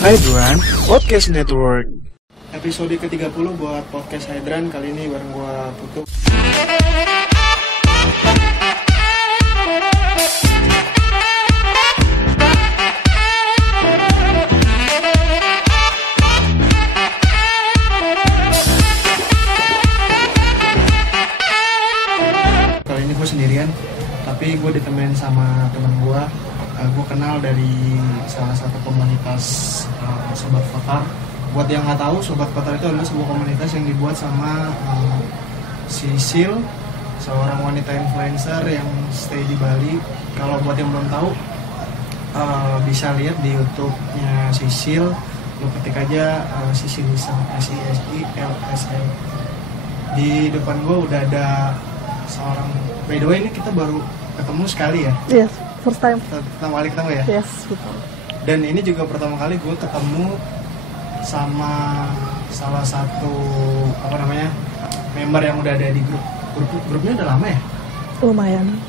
Hydran Podcast Network. Episode ke-30 buat podcast Hydran, kali ini bareng gua Putu. Kali ini gue sendirian, tapi gue ditemenin sama teman gue. Gue kenal dari salah satu komunitas Sobat Kotor. Buat yang nggak tahu, Sobat Kotor itu adalah sebuah komunitas yang dibuat sama Sisil, seorang wanita influencer yang stay di Bali. Kalau buat yang belum tahu, bisa lihat di YouTube-nya Sisil. Lo ketik aja Sisilism, SISILSM. Di depan gue udah ada seorang, by the way ini kita baru ketemu sekali ya? Yes, first time. Pertama kali ketemu ya? Yes, betul. Dan ini juga pertama kali gue ketemu sama salah satu member yang udah ada di grupnya udah lama ya? Lumayan.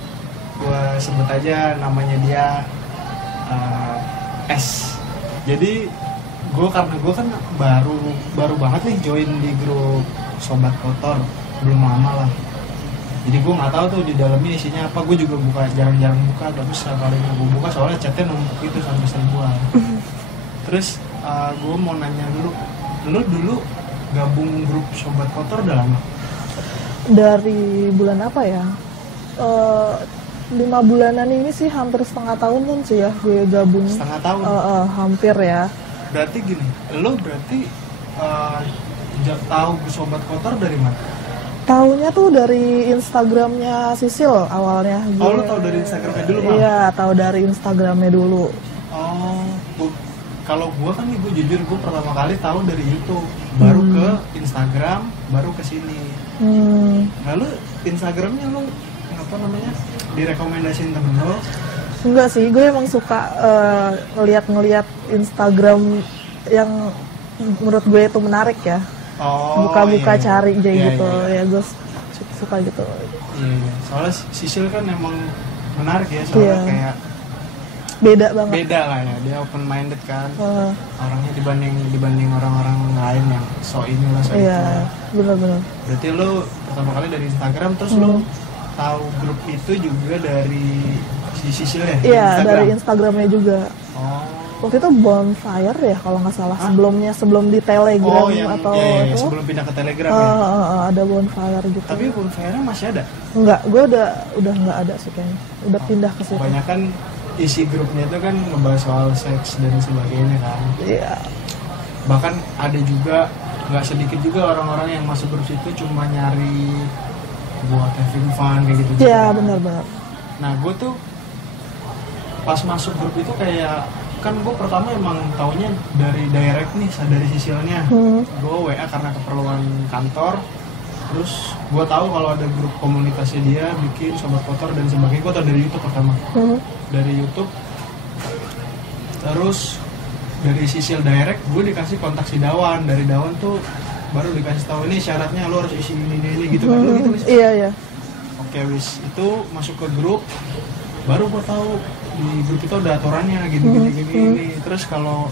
Gue sebut aja namanya dia S. Jadi karena gue kan baru banget nih join di grup Sobat Kotor, belum lama lah. Jadi gue nggak tahu tuh di dalamnya isinya apa. Gue juga jarang-jarang buka, tapi setiap kali gue buka soalnya chatnya numpuk itu sampai 1000-an. Terus gue mau nanya dulu gabung grup Sobat Kotor udah lama? Dari bulan apa ya? 5 bulanan ini sih, hampir setengah tahun kan sih ya gue gabung. Setengah tahun? Hampir ya. Berarti gini, lo berarti tahu Sobat Kotor dari mana? Tahunya tuh dari Instagramnya Sisil awalnya. Oh, lo tahu dari Instagramnya dulu, Bang? Iya, tahu dari Instagramnya dulu. Oh, kalau gue kan nih, gue jujur, gue pertama kali tahu dari YouTube, baru ke Instagram, baru ke sini. Lalu Instagramnya lo direkomendasiin temen lo? Enggak sih, gue emang suka ngeliat Instagram yang menurut gue itu menarik ya. Buka-buka iya. Cari aja iya, gitu iya. Ya gue suka gitu. Iya. Soalnya Sisil kan emang menarik ya, soalnya kayak beda banget. Beda lah ya, dia open minded kan. Orangnya dibanding orang-orang lain yang so ini lah so iya, itu. Benar-benar. Berarti lo pertama kali dari Instagram, terus lo tahu grup itu juga dari si Sisil ya? Iya, dari Instagramnya juga. Waktu itu Bonfire ya kalau nggak salah. Sebelum di Telegram atau itu sebelum pindah ke Telegram ya. Ada Bonfire gitu. Tapi Bonfire masih ada? Enggak, gue udah nggak ada sih kayaknya. Udah pindah ke situ. Kebanyakan isi grupnya itu kan ngebahas soal seks dan sebagainya kan. Iya. Bahkan ada juga, nggak sedikit juga orang-orang yang masuk grup situ cuma nyari buat having fun kayak gitu. Iya, benar-benar. Nah, gue tuh pas masuk grup itu kayak, kan gue pertama emang taunya dari direct nih, dari Sisilnya. Gue WA karena keperluan kantor. Terus gue tahu kalau ada grup komunitasnya dia bikin Sobat Kotor dan sebagainya. Gue tau dari YouTube pertama. Dari YouTube. Terus dari Sisil direct gue dikasih kontak si Dawan. Dari Dawan tuh baru dikasih tahu ini syaratnya lo harus isi ini gitu kan. Gitu, iya. Oke wis, itu masuk ke grup. Baru gue tahu di grup itu ada aturannya gini. Terus kalau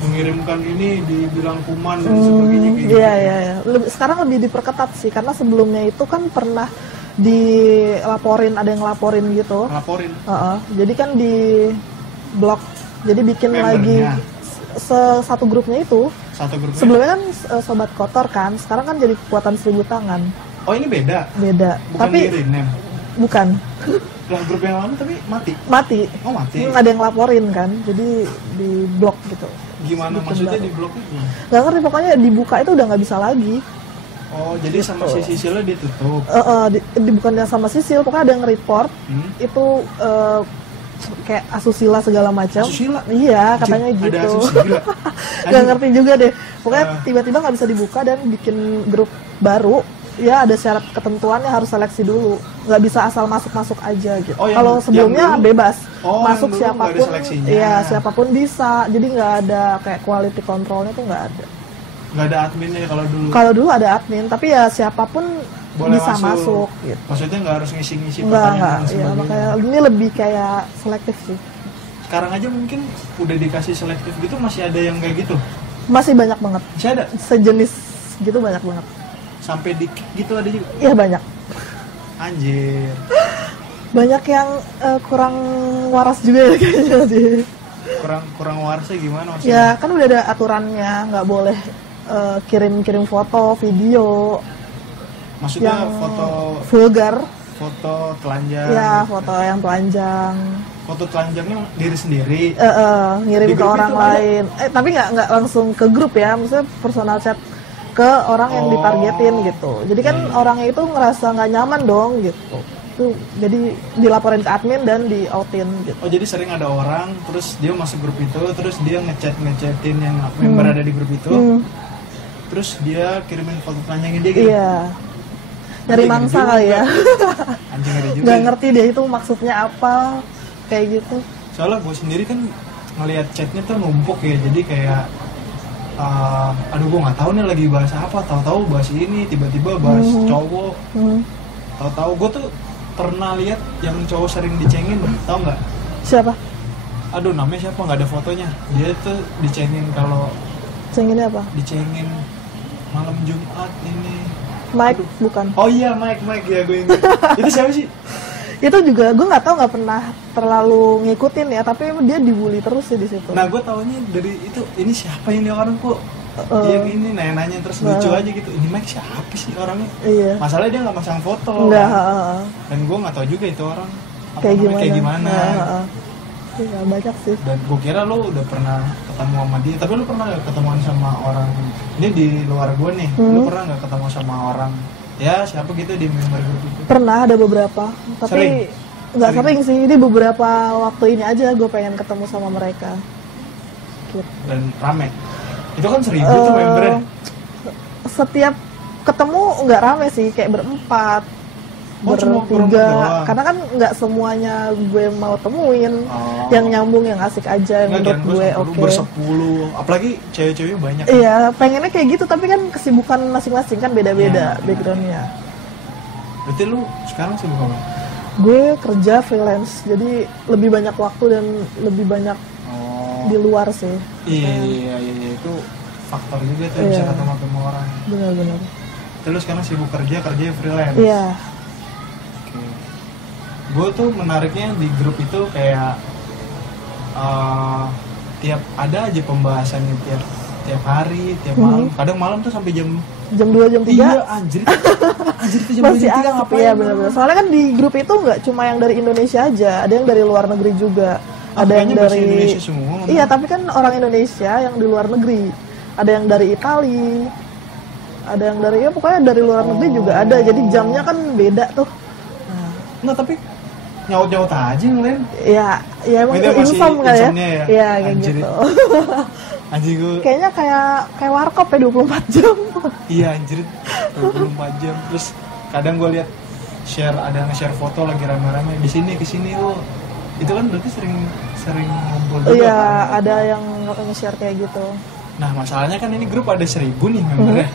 mengirimkan ini dibilang kuman dan sebagainya gitu. Iya. Sekarang lebih diperketat sih, karena sebelumnya itu kan pernah dilaporin, ada yang ngelaporin gitu. Ngelaporin? Jadi kan di blok, jadi bikin membernya lagi satu grupnya itu. Satu grupnya? Sebelumnya kan Sobat Kotor kan, sekarang kan jadi Kekuatan 1000 Tangan. Oh, ini beda? Beda. Bukan tapi di-rename? Bukan. Lah, grup yang lama tapi mati? Mati. Oh, mati? Ada yang laporin kan, jadi di blok gitu. Gimana maksudnya di blok itu? Gak ngerti, pokoknya dibuka itu udah gak bisa lagi. Oh, jadi sama si Sisilnya ditutup? Bukan sama Sisil, pokoknya ada yang report. Itu kayak asusila segala macam. Asusila? Iya, katanya gitu. Ada asusila? Gak ngerti juga deh. Pokoknya tiba-tiba gak bisa dibuka dan bikin grup baru. Ya ada syarat ketentuannya, harus seleksi dulu, nggak bisa asal masuk aja gitu. Kalau sebelumnya bebas, masuk siapapun, ya siapapun bisa, jadi nggak ada kayak quality controlnya tuh nggak ada. Nggak ada adminnya kalau dulu? Kalau dulu ada admin, tapi ya siapapun boleh bisa masuk gitu. Maksudnya nggak harus ngisi-ngisi pertanyaan dan sebagainya? Makanya ini lebih kayak selektif sih. sekarang aja mungkin udah dikasih selektif gitu, masih ada yang kayak gitu? Masih banyak banget. Masih ada? Sejenis gitu banyak banget. Sampai di gitu ada juga? Iya banyak. Anjir. Banyak yang kurang waras juga ya kayaknya sih. Kurang warasnya gimana maksudnya? Ya kan udah ada aturannya, nggak boleh kirim foto, video. Maksudnya yang foto vulgar. Foto telanjang. Ya, foto yang telanjang. Foto telanjangnya diri sendiri. Ngirim Di ke grup orang itu lain. Tapi nggak langsung ke grup ya, maksudnya personal chat ke orang yang ditargetin gitu. Jadi kan orangnya itu ngerasa nggak nyaman dong gitu. Itu jadi dilaporin ke admin dan di outin gitu. Oh, jadi sering ada orang terus dia masuk grup itu, terus dia ngechatin yang member ada di grup itu. Terus dia kirimin foto telanjangnya dia gitu. Iya. Nyari mangsa kali ya. Anjing ada juga. Gak ngerti dia itu maksudnya apa kayak gitu. Soalnya gue sendiri kan ngelihat chatnya tuh numpuk ya, jadi kayak aduh gue nggak tahu nih lagi bahas apa, tahu-tahu bahas ini, tiba-tiba bahas cowok. Tahu-tahu gue tuh pernah lihat yang cowok sering dicengin, tahu nggak? Siapa? Aduh namanya siapa, nggak ada fotonya. Dia tuh dicengin kalau cenginnya apa? dicengin malam Jumat ini. Mike bukan? Oh iya Mike ya gue ingat. Itu siapa sih? Itu juga gue nggak tahu, nggak pernah terlalu ngikutin ya, tapi dia dibully terus sih di situ. Nah gue taunya dari itu, ini siapa ini orang kok yang ini nanya terus lucu aja gitu. Ini Mike siapa sih orangnya? Iya. Masalahnya dia nggak pasang foto. Nggak. Dan gue nggak tahu juga itu orang Kayak gimana. Iya banyak sih. Dan gue kira lo udah pernah ketemu sama dia, tapi lo pernah nggak ketemuan sama orang ini di luar gue nih? Lo pernah nggak ketemu sama orang ya siapa gitu di member grup itu? Pernah, ada beberapa, tapi nggak sering sih. Ini beberapa waktu ini aja gue pengen ketemu sama mereka gitu. Dan rame itu kan 1000 tuh membernya. Setiap ketemu nggak rame sih, kayak berempat, bertiga, karena kan nggak semuanya gue mau temuin. Yang nyambung, yang asik aja, yang menurut gue oke. Bersepuluh, apalagi cewek-ceweknya banyak. Iya, pengennya kayak gitu, tapi kan kesibukan masing-masing kan beda-beda backgroundnya. Berarti lu sekarang sibuk apa? Gue kerja freelance, jadi lebih banyak waktu dan lebih banyak di luar sih. Iya, itu faktor juga tuh bisa ketemu sama orang. Benar-benar. Terus sekarang sibuk kerja freelance. Iya. Gue tuh menariknya di grup itu kayak tiap ada aja pembahasannya tiap hari, tiap malam. Kadang malam tuh sampai jam 2, jam 3. Iya, anjir itu jam 2, masih jam 3 aktif, ngapain? ya benar-benar. Soalnya kan di grup itu nggak cuma yang dari Indonesia aja, ada yang dari luar negeri juga. Ada yang dari Indonesia semua. Iya, tapi kan orang Indonesia yang di luar negeri. Ada yang dari Itali. Ada yang dari pokoknya dari luar negeri juga ada. Jadi jamnya kan beda tuh. Nah, tapi nyaut-nyaut aja ngelain. Ya emang itu insom kan ya? Iya, kayak anjir. gitu. Anjir gue. Kayaknya kayak warkop ya 24 jam. Iya anjir, 24 jam. Terus kadang gue lihat ada nge-share foto lagi rame-rame di sini ke sini lo. Itu kan berarti sering ngumpul juga. Iya, kan? ada yang nge-share kayak gitu. Nah, masalahnya kan ini grup ada 1000 nih membernya.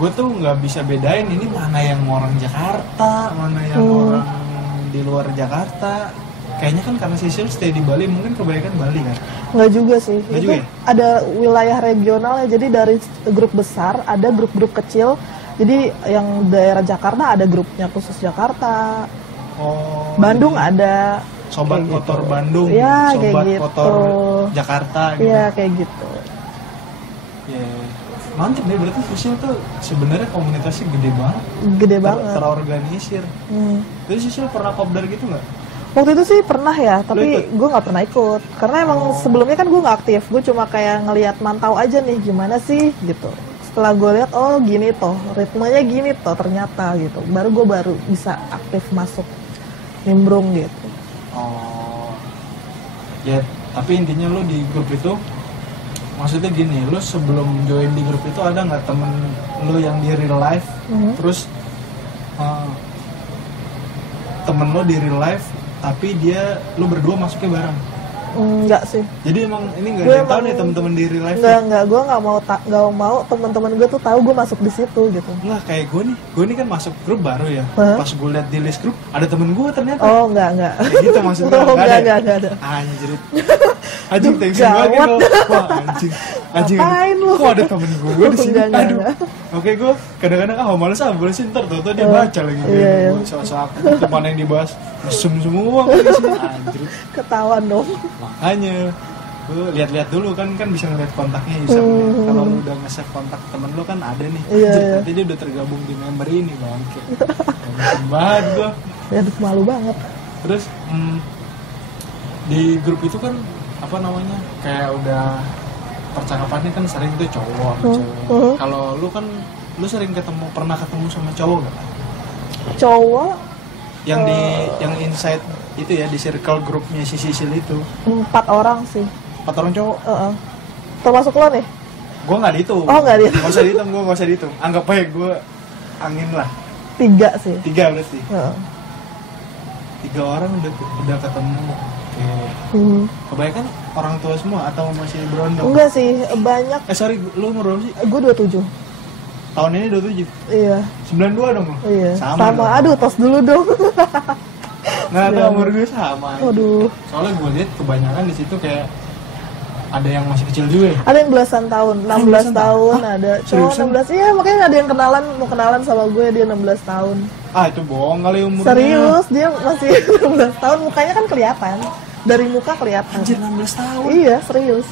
Gue tuh nggak bisa bedain ini mana yang orang Jakarta, mana yang orang di luar Jakarta. Kayaknya kan karena Sisil stay di Bali, mungkin kebanyakan Bali kan? Nggak juga sih. Nggak itu juga ya? Ada wilayah regional ya, jadi dari grup besar ada grup-grup kecil. Jadi yang daerah Jakarta ada grupnya khusus Jakarta. Oh. Bandung ada. Sobat Kotor gitu. Bandung, ya, Sobat gitu. Kotor Jakarta gitu. Iya, kayak gitu. Ya, mantep nih, berarti Sisil tuh sebenarnya komunitasnya gede banget. Gede banget. Terorganisir. Jadi Sisil pernah kopdar gitu nggak? Waktu itu sih pernah ya, tapi gue nggak pernah ikut. Karena emang sebelumnya kan gue nggak aktif, gue cuma kayak ngelihat mantau aja nih gimana sih gitu. Setelah gue lihat, oh gini toh, ritmenya gini toh ternyata gitu. Baru gue bisa aktif masuk nimbrung gitu. Oh, ya tapi intinya lu di grup itu, maksudnya gini, lu sebelum join di grup itu ada nggak temen lu yang di real life, terus temen lu di real life, tapi lu berdua masuknya bareng? Enggak sih. Jadi emang ini nggak Gue ada yang tahu emang- nih temen-temen di real life. Enggak, gue nggak mau teman-teman gue tuh tahu gue masuk di situ gitu. Lah kayak gue nih kan masuk grup baru ya. Hah? Pas gue liat di list grup ada temen gue ternyata. Oh, enggak. Kayak gitu maksudnya. Oh, nggak ada. enggak ada. Anjir. Anjing tension banget Gawat. gitu. Wah anjing. Ngapain lu? Kok ada temen gue di sini? Enggak. Aduh. Oke gue kadang-kadang males boleh sih ntar tuh dia baca lagi. Iya. Gue soal itu mana yang dibahas mesum semua gue di sini. Anjir. Ketahuan dong. Makanya lu lihat-lihat dulu kan bisa ngeliat kontaknya username. Kalau lu udah nge-save kontak temen lu kan ada nih. Iya. Nanti dia udah tergabung di member ini bangke. Mesum banget gue. Ya malu banget. Terus di grup itu kan apa namanya kayak udah percakapannya kan sering tuh cowok sama cewek. Kalau lu kan lu sering pernah ketemu sama cowok gak? Cowok Yang yang inside itu ya di circle grupnya si Sisil itu 4 orang sih. 4 orang cowok. Termasuk lo nih? Gue nggak dihitung. Oh, nggak dihitung. Nggak usah dihitung. Anggap aja gue angin lah. 3 sih. 3 berarti. Heeh. 3 orang udah ketemu. Oke. Kebanyakan orang tua semua atau masih berondong? Enggak sih, banyak. Sorry, lu umur berapa sih? Gue 27. Tahun ini 27? Iya. 92 dong lu? Iya. Sama dong. Aduh, tos dulu dong. Nggak ada, umur gue sama. Aduh. Soalnya gue lihat kebanyakan di situ kayak ada yang masih kecil juga ya? Ada yang belasan tahun, 16 tahun ada. Cowok 16. Iya, makanya ada yang mau kenalan sama gue, dia 16 tahun. Ah, itu bohong kali umurnya. Serius, dia masih 16 tahun, mukanya kan kelihatan. Dari muka kelihatan. Anjir, 16 tahun? Iya, serius.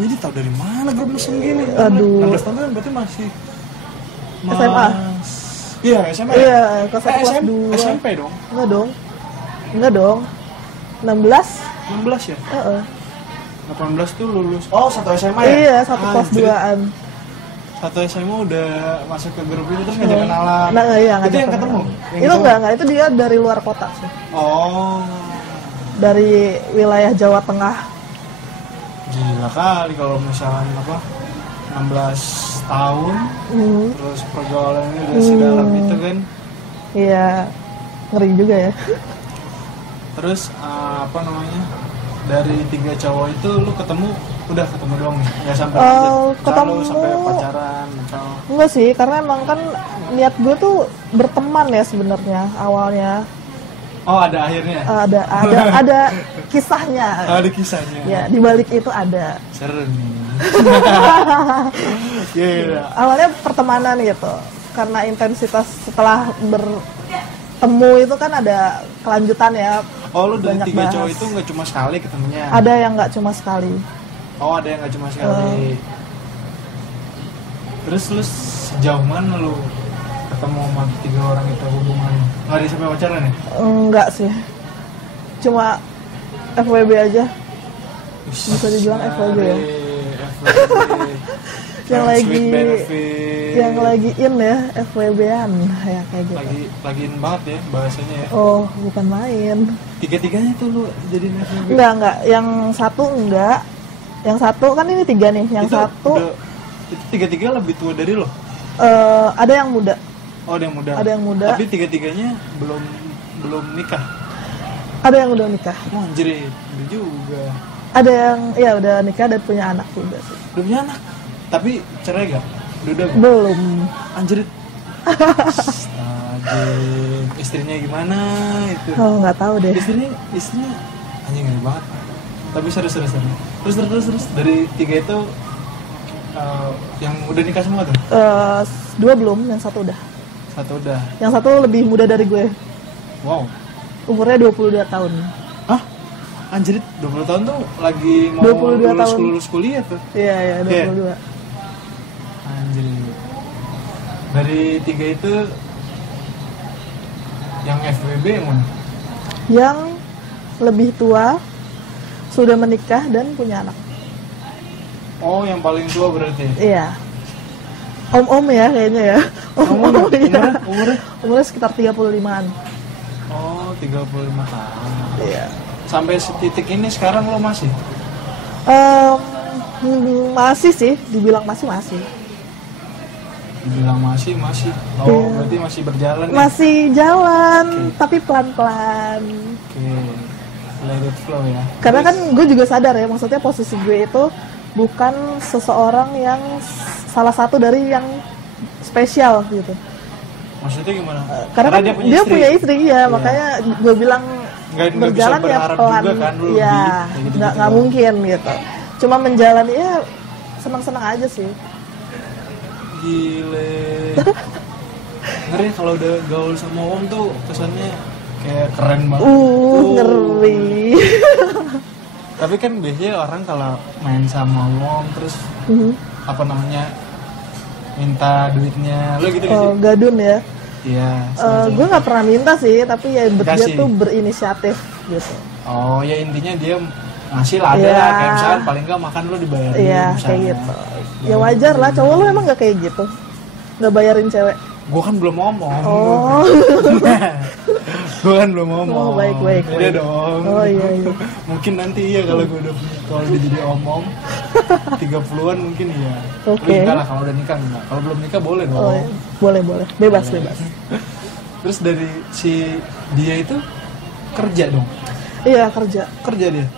Jadi tahu dari mana grup mesum gini? Aduh. 16 tahun kan berarti masih SMA. Iya, SMA. Iya, kelas 1 kelas 2. SMP dong. Enggak dong. 16? 16 ya? Heeh. 18 tuh lulus. Oh, satu SMA ya? Iya, satu kelas Anjir. 2-an. Satu SMA udah masuk ke grup itu terus ngajak kenalan. Nah, iya, itu ngajak yang ketemu? kenalan. Itu enggak, itu dia dari luar kota sih. Oh. Dari wilayah Jawa Tengah. Gila kali kalau misalnya apa 16 tahun terus pergaulannya udah sedalam itu kan. Iya, ngeri juga ya. Terus apa namanya dari 3 cowok itu lu ketemu doang nih nggak sampai ketemu sampai pacaran atau enggak sih, karena emang kan niat gue tuh berteman ya sebenarnya awalnya. oh ada akhirnya Ada kisahnya. ada kisahnya Ya, di balik itu ada. seru nih. Yeah. Awalnya pertemanan gitu, karena intensitas setelah bertemu itu kan ada kelanjutan ya. Oh lu dari Banyak 3 bahas. cowok itu nggak cuma sekali ketemunya? Ada yang nggak cuma sekali. Oh ada yang nggak cuma sekali. Terus lu sejauh mana lu ketemu sama 3 orang itu hubungannya? Nggak ada sampai pacaran ya? Enggak sih, cuma FWB aja. Bisa dibilang FWB ya. yang lagi in ya, FWB-an ya kayak gitu. Lagi in banget ya bahasanya ya. Oh, bukan main. 3-tiganya tuh lu jadi FWB? Enggak, yang satu enggak. Yang satu kan ini 3 nih, yang itu satu itu 3-tiga lebih tua dari lo? ada yang muda. Oh ada yang muda. Ada yang muda. Tapi 3-tiganya belum nikah. Ada yang udah nikah. Oh, anjir, itu juga. Ada yang ya udah nikah dan punya anak juga sih. Udah punya anak. Tapi cerai gak? Udah gak? Belum. Anjir. Astaga. Istrinya gimana itu? Oh, nggak tahu deh. Istrinya anjing ngeri banget. Tapi seru. Terus dari 3 itu yang udah nikah semua tuh? 2 belum, yang satu udah. Satu udah. Yang satu lebih muda dari gue. Wow. Umurnya 22 tahun. Hah? Anjir, 20 tahun tuh lagi mau 22 tahun. lulus kuliah tuh. Iya, 22. Anjir. Dari 3 itu yang FWB yang mana? Yang lebih tua, sudah menikah dan punya anak. Oh, yang paling tua berarti? Iya. Om-om ya kayaknya ya. Om-om, Iya. umurnya sekitar 35-an. Oh, 35 tahun. Iya. Sampai setitik ini sekarang lo masih? Masih sih, dibilang masih. Dibilang masih. Oh, Iya. berarti masih berjalan ya? Masih jalan, tapi pelan-pelan. Oke. let it flow ya. Karena kan gue juga sadar ya, maksudnya posisi gue itu bukan seseorang yang salah satu dari yang spesial gitu. Maksudnya gimana? Karena kan dia punya istri ya, makanya gue bilang berjalan ya pelan, kan, ya nggak mungkin gitu. Cuma menjalani ya senang-senang aja sih. Gile. Ngeri kalau udah gaul sama Om tuh kesannya kayak keren banget. Ngeri. Tapi kan biasanya orang kalau main sama Om terus apa namanya minta duitnya, lo gitu sih? Gadun ya. Iya. Gue nggak pernah minta sih, tapi ya dia tuh berinisiatif gitu. Oh ya intinya dia ngasih lah, ada lah, kayak misalkan paling nggak makan lo dibayarin. Iya kayak gitu. Ya wajar lah, cowok lo emang nggak kayak gitu, nggak bayarin cewek. Gue kan belum ngomong. Oh. Gue kan belum ngomong. Oh baik. Beda dong. Oh iya. Mungkin nanti iya kalau gue udah dia jadi omong 30-an mungkin iya. Oke. Enggak lah kalau udah nikah enggak. Kalau belum nikah boleh dong. Oh, iya. Boleh. Bebas. Terus dari si dia itu kerja dong. Iya kerja. Kerja dia.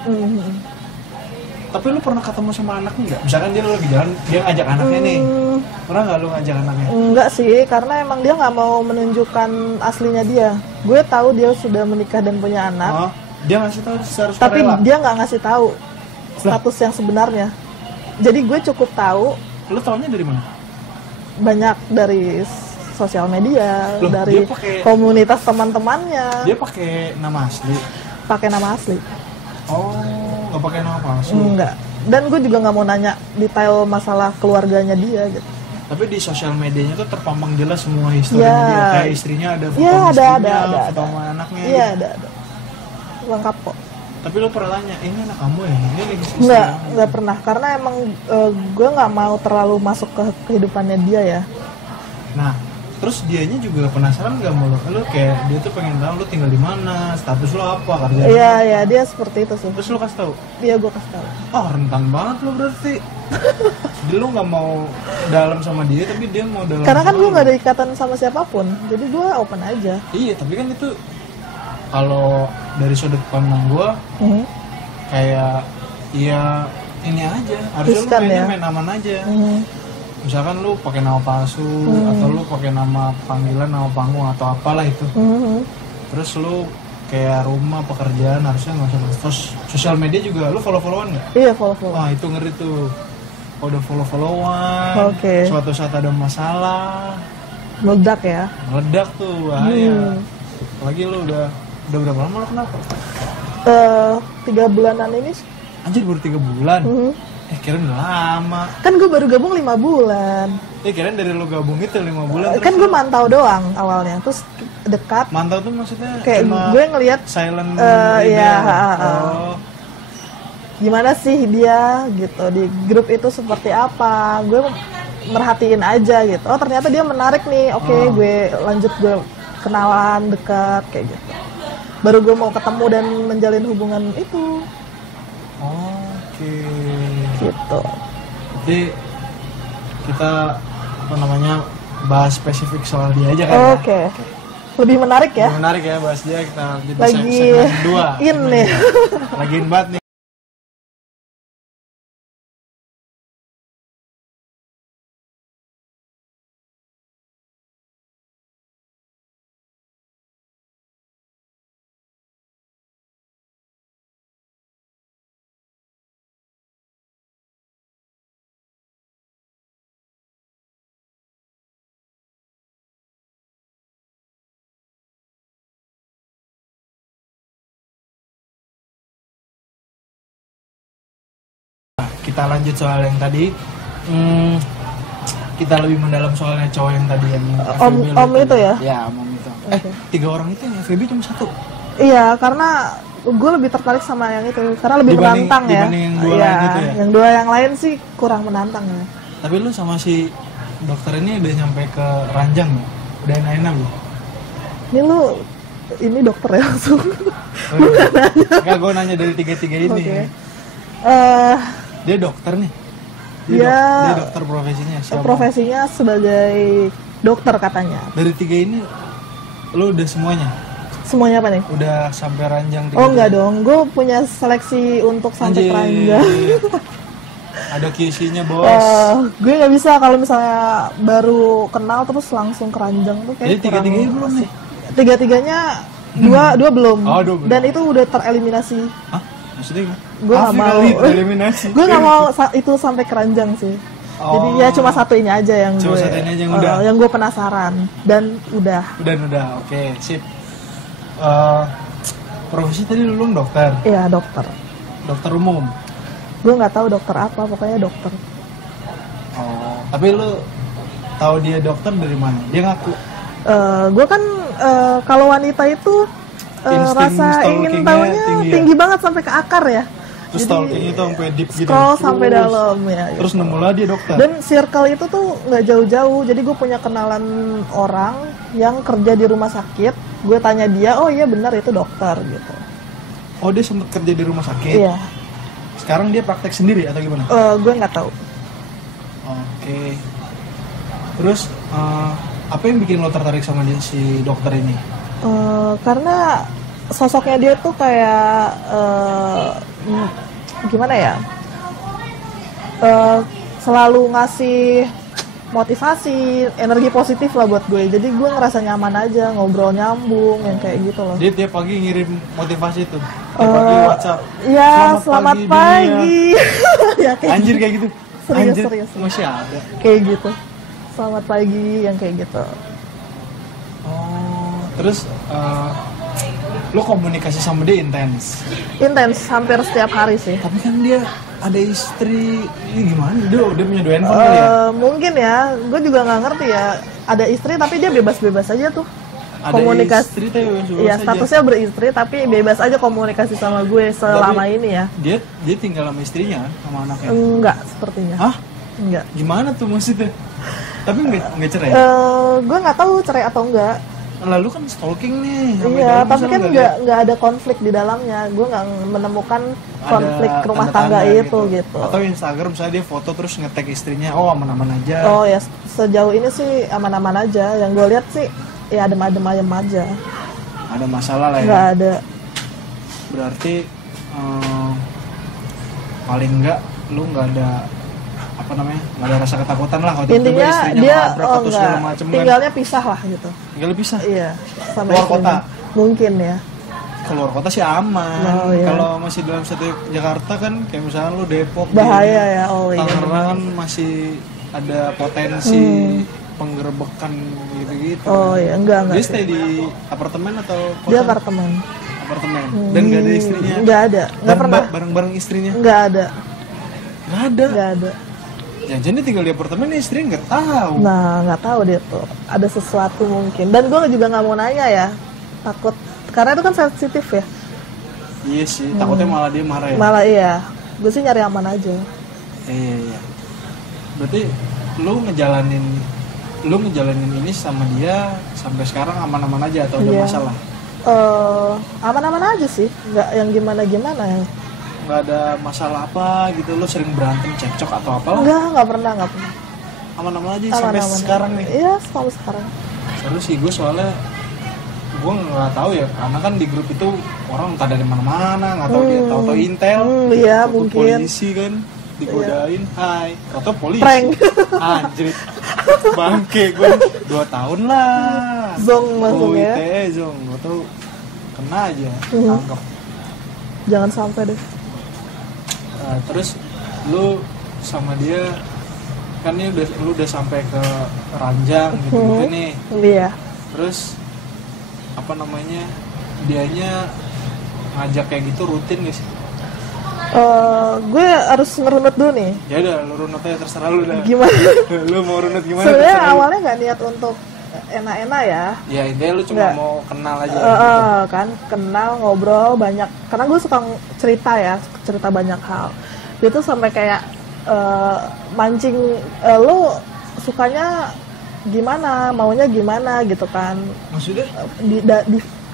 Tapi lu pernah ketemu sama anaknya nggak? Misalkan dia lagi jalan, dia ngajak anaknya nih. Pernah nggak lu ngajak anaknya? Enggak sih, karena emang dia nggak mau menunjukkan aslinya dia. Gue tahu dia sudah menikah dan punya anak. Oh, dia ngasih tahu secara tapi sukarela? Dia nggak ngasih tahu status yang sebenarnya. Jadi gue cukup tahu. Lu taunya dari mana? Banyak dari sosial media, Loh, dari komunitas teman-temannya. Dia pakai nama asli? Pakai nama asli. Oh, nggak pakai nama palsu? Enggak. Dan gue juga nggak mau nanya detail masalah keluarganya dia gitu. Tapi di sosial medianya tuh terpampang jelas semua historinya dia. Kayak istrinya ada foto ada foto sama anaknya. Iya ada. Lengkap kok. Tapi lo pernah tanya, ini anak kamu ya? Ini lagi Nggak pernah. Karena emang gue nggak mau terlalu masuk ke kehidupannya dia ya. Nah, terus dianya juga penasaran nggak mau lo kayak dia tuh pengen tahu lo tinggal di mana, status lo apa, kerjaan? Iya, dia seperti itu sih. Terus lo kasih tahu? Iya, gue kasih tahu. Oh, rentan banget lo berarti. Jadi lo nggak mau dalam sama dia, tapi dia mau dalam. Karena kan gue nggak ada ikatan sama siapapun, jadi gue open aja. Iya, tapi kan itu kalau dari sudut pandang gue, kayak ya ini aja, harusnya lo main aman aja. Misalkan lu pakai nama palsu atau lu pakai nama panggilan, nama panggung atau apalah itu. Terus lu kayak rumah, pekerjaan harusnya nggak usah. Terus sosial media juga lu follow-followan nggak? Iya, follow-follow. Wah itu ngeri tuh. Kalau udah follow-followan, suatu saat ada masalah, meledak ya? Meledak tuh, bahaya. Apalagi lu udah berapa lama lu kenapa? 3 bulanan ini. Anjir baru 3 bulan? Kirain udah lama. Kan gue baru gabung 5 bulan. Kirain dari lo gabung itu 5 bulan. Kan gue mantau doang awalnya, terus dekat. Mantau tuh maksudnya kayak gue ngelihat silent. Gimana sih dia gitu di grup itu seperti apa? Gue merhatiin aja gitu. Oh ternyata dia menarik nih. Oke, gue lanjut, gue kenalan, dekat kayak gitu. Baru gue mau ketemu dan menjalin hubungan itu. Oke. Gitu. Jadi kita bahas spesifik soal dia aja kan? Oke. Lebih menarik ya? Lebih menarik ya bahas dia, kita lanjut lagi segmen 2. nih. Lagi in banget nih. Kita lanjut soal yang tadi. Kita lebih mendalam soalnya cowok yang tadi yang Om itu ya? Ya, Om itu. 3 orang itu yang FB cuma 1. Iya, karena gue lebih tertarik sama yang itu karena lebih menantang ya. Dibanding yang 2 lain gitu ya. Yang 2 yang lain sih kurang menantang ya. Tapi lu sama si dokter ini udah nyampe ke ranjang ya? Udah enak-enak lu? Ini dokter ya langsung. Enggak, gue nanya dari 3 ini. Dia dokter nih? Dia dokter profesinya siapa? Profesinya sebagai dokter katanya. Dari 3 ini, lu udah semuanya? Semuanya apa nih? Udah sampai ranjang. Oh enggak dong, gue punya seleksi untuk sampai keranjang. Ada QC-nya bos. Gue nggak bisa kalau misalnya baru kenal terus langsung keranjang tuh kayak. Jadi tiga-tiganya belum nih? Tiga-tiganya dua belum. Oh, dua belum. Dan itu udah tereliminasi. Hah? Maksudnya gimana? Gue nggak mau. Tereliminasi. Gue nggak mau itu sampai keranjang sih. Jadi ya cuma satu ini aja yang cuma gue. Satu ini aja yang udah. Yang gue penasaran dan udah. Udah. Oke, sip. Profesi tadi lu dokter? Iya dokter. Dokter umum? Gue nggak tahu dokter apa, pokoknya dokter. Oh, tapi lu tahu dia dokter dari mana? Dia ngaku? Gue kan kalau wanita itu rasa ingin tahunya tinggi banget sampai ke akar ya. Terus stalking itu sampai deep gitu. Scroll sampai dalam ya. Terus nemu lah dia dokter. Dan circle itu tuh nggak jauh-jauh. Jadi gue punya kenalan orang yang kerja di rumah sakit. Gue tanya dia, oh iya benar itu dokter gitu. Oh dia sempat kerja di rumah sakit? Iya. Sekarang dia praktek sendiri atau gimana? Gue nggak tahu. Oke. Terus apa yang bikin lo tertarik sama dia, si dokter ini? Karena sosoknya dia tuh kayak gimana ya? Selalu ngasih motivasi, energi positif lah buat gue. Jadi gue ngerasa nyaman aja, ngobrol nyambung yang kayak gitu loh. Dia tiap pagi ngirim motivasi tuh. Tiap pagi WhatsApp. Iya, selamat pagi. Ya, anjir kayak gitu. Serius. Masih ada. Kayak gitu. Selamat pagi yang kayak gitu. Oh, terus lo komunikasi sama dia intens? Intens, hampir setiap hari sih. Tapi kan dia ada istri, ini gimana? Dia udah punya 2 handphone kali ya? Mungkin ya, gue juga nggak ngerti ya. Ada istri tapi dia bebas-bebas aja tuh. Ada komunikasi. Istri tapi bebas-bebas ya, aja. statusnya beristri tapi bebas aja komunikasi sama gue selama tapi ini ya. Dia tinggal sama istrinya, sama anaknya? Enggak, sepertinya. Hah? Enggak. Gimana tuh maksudnya? Tapi nggak cerai? Gue nggak tahu cerai atau enggak. Lalu kan stalking nih. Iya, tapi kan nggak ada konflik di dalamnya. Gue nggak menemukan konflik rumah tangga itu gitu. Atau Instagram misalnya dia foto terus nge-tag istrinya, oh aman-aman aja. Oh ya, sejauh ini sih aman-aman aja. Yang gue lihat sih ya adem-adem ayem aja. Ada masalah lah ya? Nggak ada. Berarti paling nggak lu nggak ada apa namanya, nggak ada rasa ketakutan lah waktu intinya itu dia segala macem tinggalnya pisah lah gitu. Tinggalnya pisah? Iya, sama keluar kota? Mungkin ya. Keluar kota sih aman. Iya. Kalau masih dalam satu Jakarta kan kayak misalnya lu Depok, bahaya ya. Oh iya. Tangerang masih ada potensi penggerebekan gitu-gitu. Oh iya, enggak. Dia stay di apartemen atau kosan? Dia apartemen. Dan nggak ada istrinya? Nggak ada, nggak pernah. Bareng-bareng istrinya? Nggak ada. Nggak ada. Ya jadi tinggal di apartemen, istrinya nggak tahu. Nah, nggak tahu dia tuh. Ada sesuatu mungkin. Dan gue juga nggak mau nanya ya, takut. Karena itu kan sensitif ya. Iya sih, takutnya malah dia marah ya. Malah iya. Gue sih nyari aman aja. Iya. Berarti lu ngejalanin ini sama dia sampai sekarang aman-aman aja atau ada masalah? Aman-aman aja sih, nggak yang gimana-gimana ya. Nggak ada masalah apa gitu, lo sering berantem, cekcok atau apa? Nggak pernah. Aman-aman aja sampai sekarang nih? Iya, sampai sekarang. Seru sih, gue soalnya gue nggak tahu ya, karena kan di grup itu orang entah dari mana-mana, nggak tahu dia tahu intel, iya, mungkin polisi kan digodain, hai, atau polisi, prank. anjir, bangke gue 2 tahun lah, zong masuk ya, zong, gue tuh kena aja, tangkap. Jangan sampai deh. Terus lu sama dia kan ini lu udah sampai ke ranjang gitu nih. Iya. Terus apa namanya, dianya ngajak kayak gitu rutin gak sih? Gue harus ngerunut dulu nih. Ya udah, lu runut aja, terserah lu dah. Gimana? Lu mau runut gimana? Sebenarnya awalnya nggak niat untuk enak-enak ya. Ya intinya lu cuma mau kenal aja. Kan kenal, ngobrol banyak. Karena gue suka cerita banyak hal. Dia tuh sampai kayak mancing, lu sukanya gimana, maunya gimana gitu kan. Maksudnya?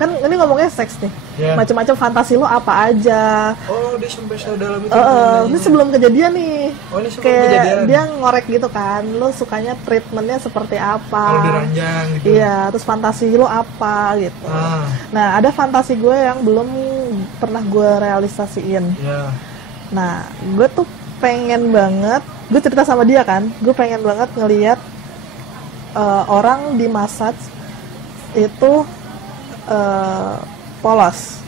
Kan ini ngomongnya seks nih. Yeah. Macam-macam fantasi lo apa aja. Oh, dia sampai sedalam itu. Ini sebelum kejadian nih. Oh, ini sebelum kayak kejadian. dia ngorek gitu kan, lo sukanya treatmentnya seperti apa? Kalau diranjang gitu. Iya, terus fantasi lo apa gitu. Nah, ada fantasi gue yang belum pernah gue realisasiin. Iya. Nah, gue tuh pengen banget, gue cerita sama dia kan, gue pengen banget ngelihat orang di massage itu polos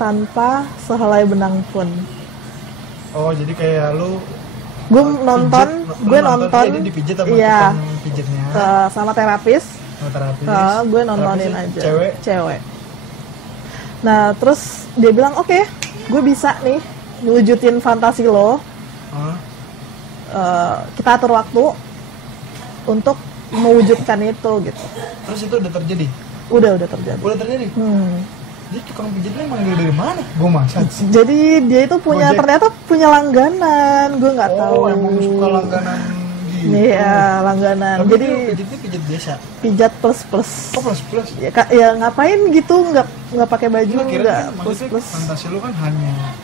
tanpa sehelai benang pun. Oh, jadi kayak lu Gue nonton, jadi dipijit sama iya, tukang pijitnya. sama terapis. Sama terapis. Gue nontonin Terapisnya aja. Cewek. Nah, terus dia bilang, oke, gue bisa nih ngewujudin fantasi lo. Kita atur waktu untuk mewujudkan itu gitu. Terus itu udah terjadi? Udah terjadi. Udah terjadi? Dia tukang pijitnya manggil dari mana? Gue massage. Jadi dia itu ternyata punya langganan, gue nggak tahu. Oh, emang suka langganan gitu. Iya, langganan. Tapi jadi pijitnya pijit biasa. Pijat plus. Oh, plus. Ya ngapain gitu, nggak pakai baju, nggak plus. Fantasi lu kan hanya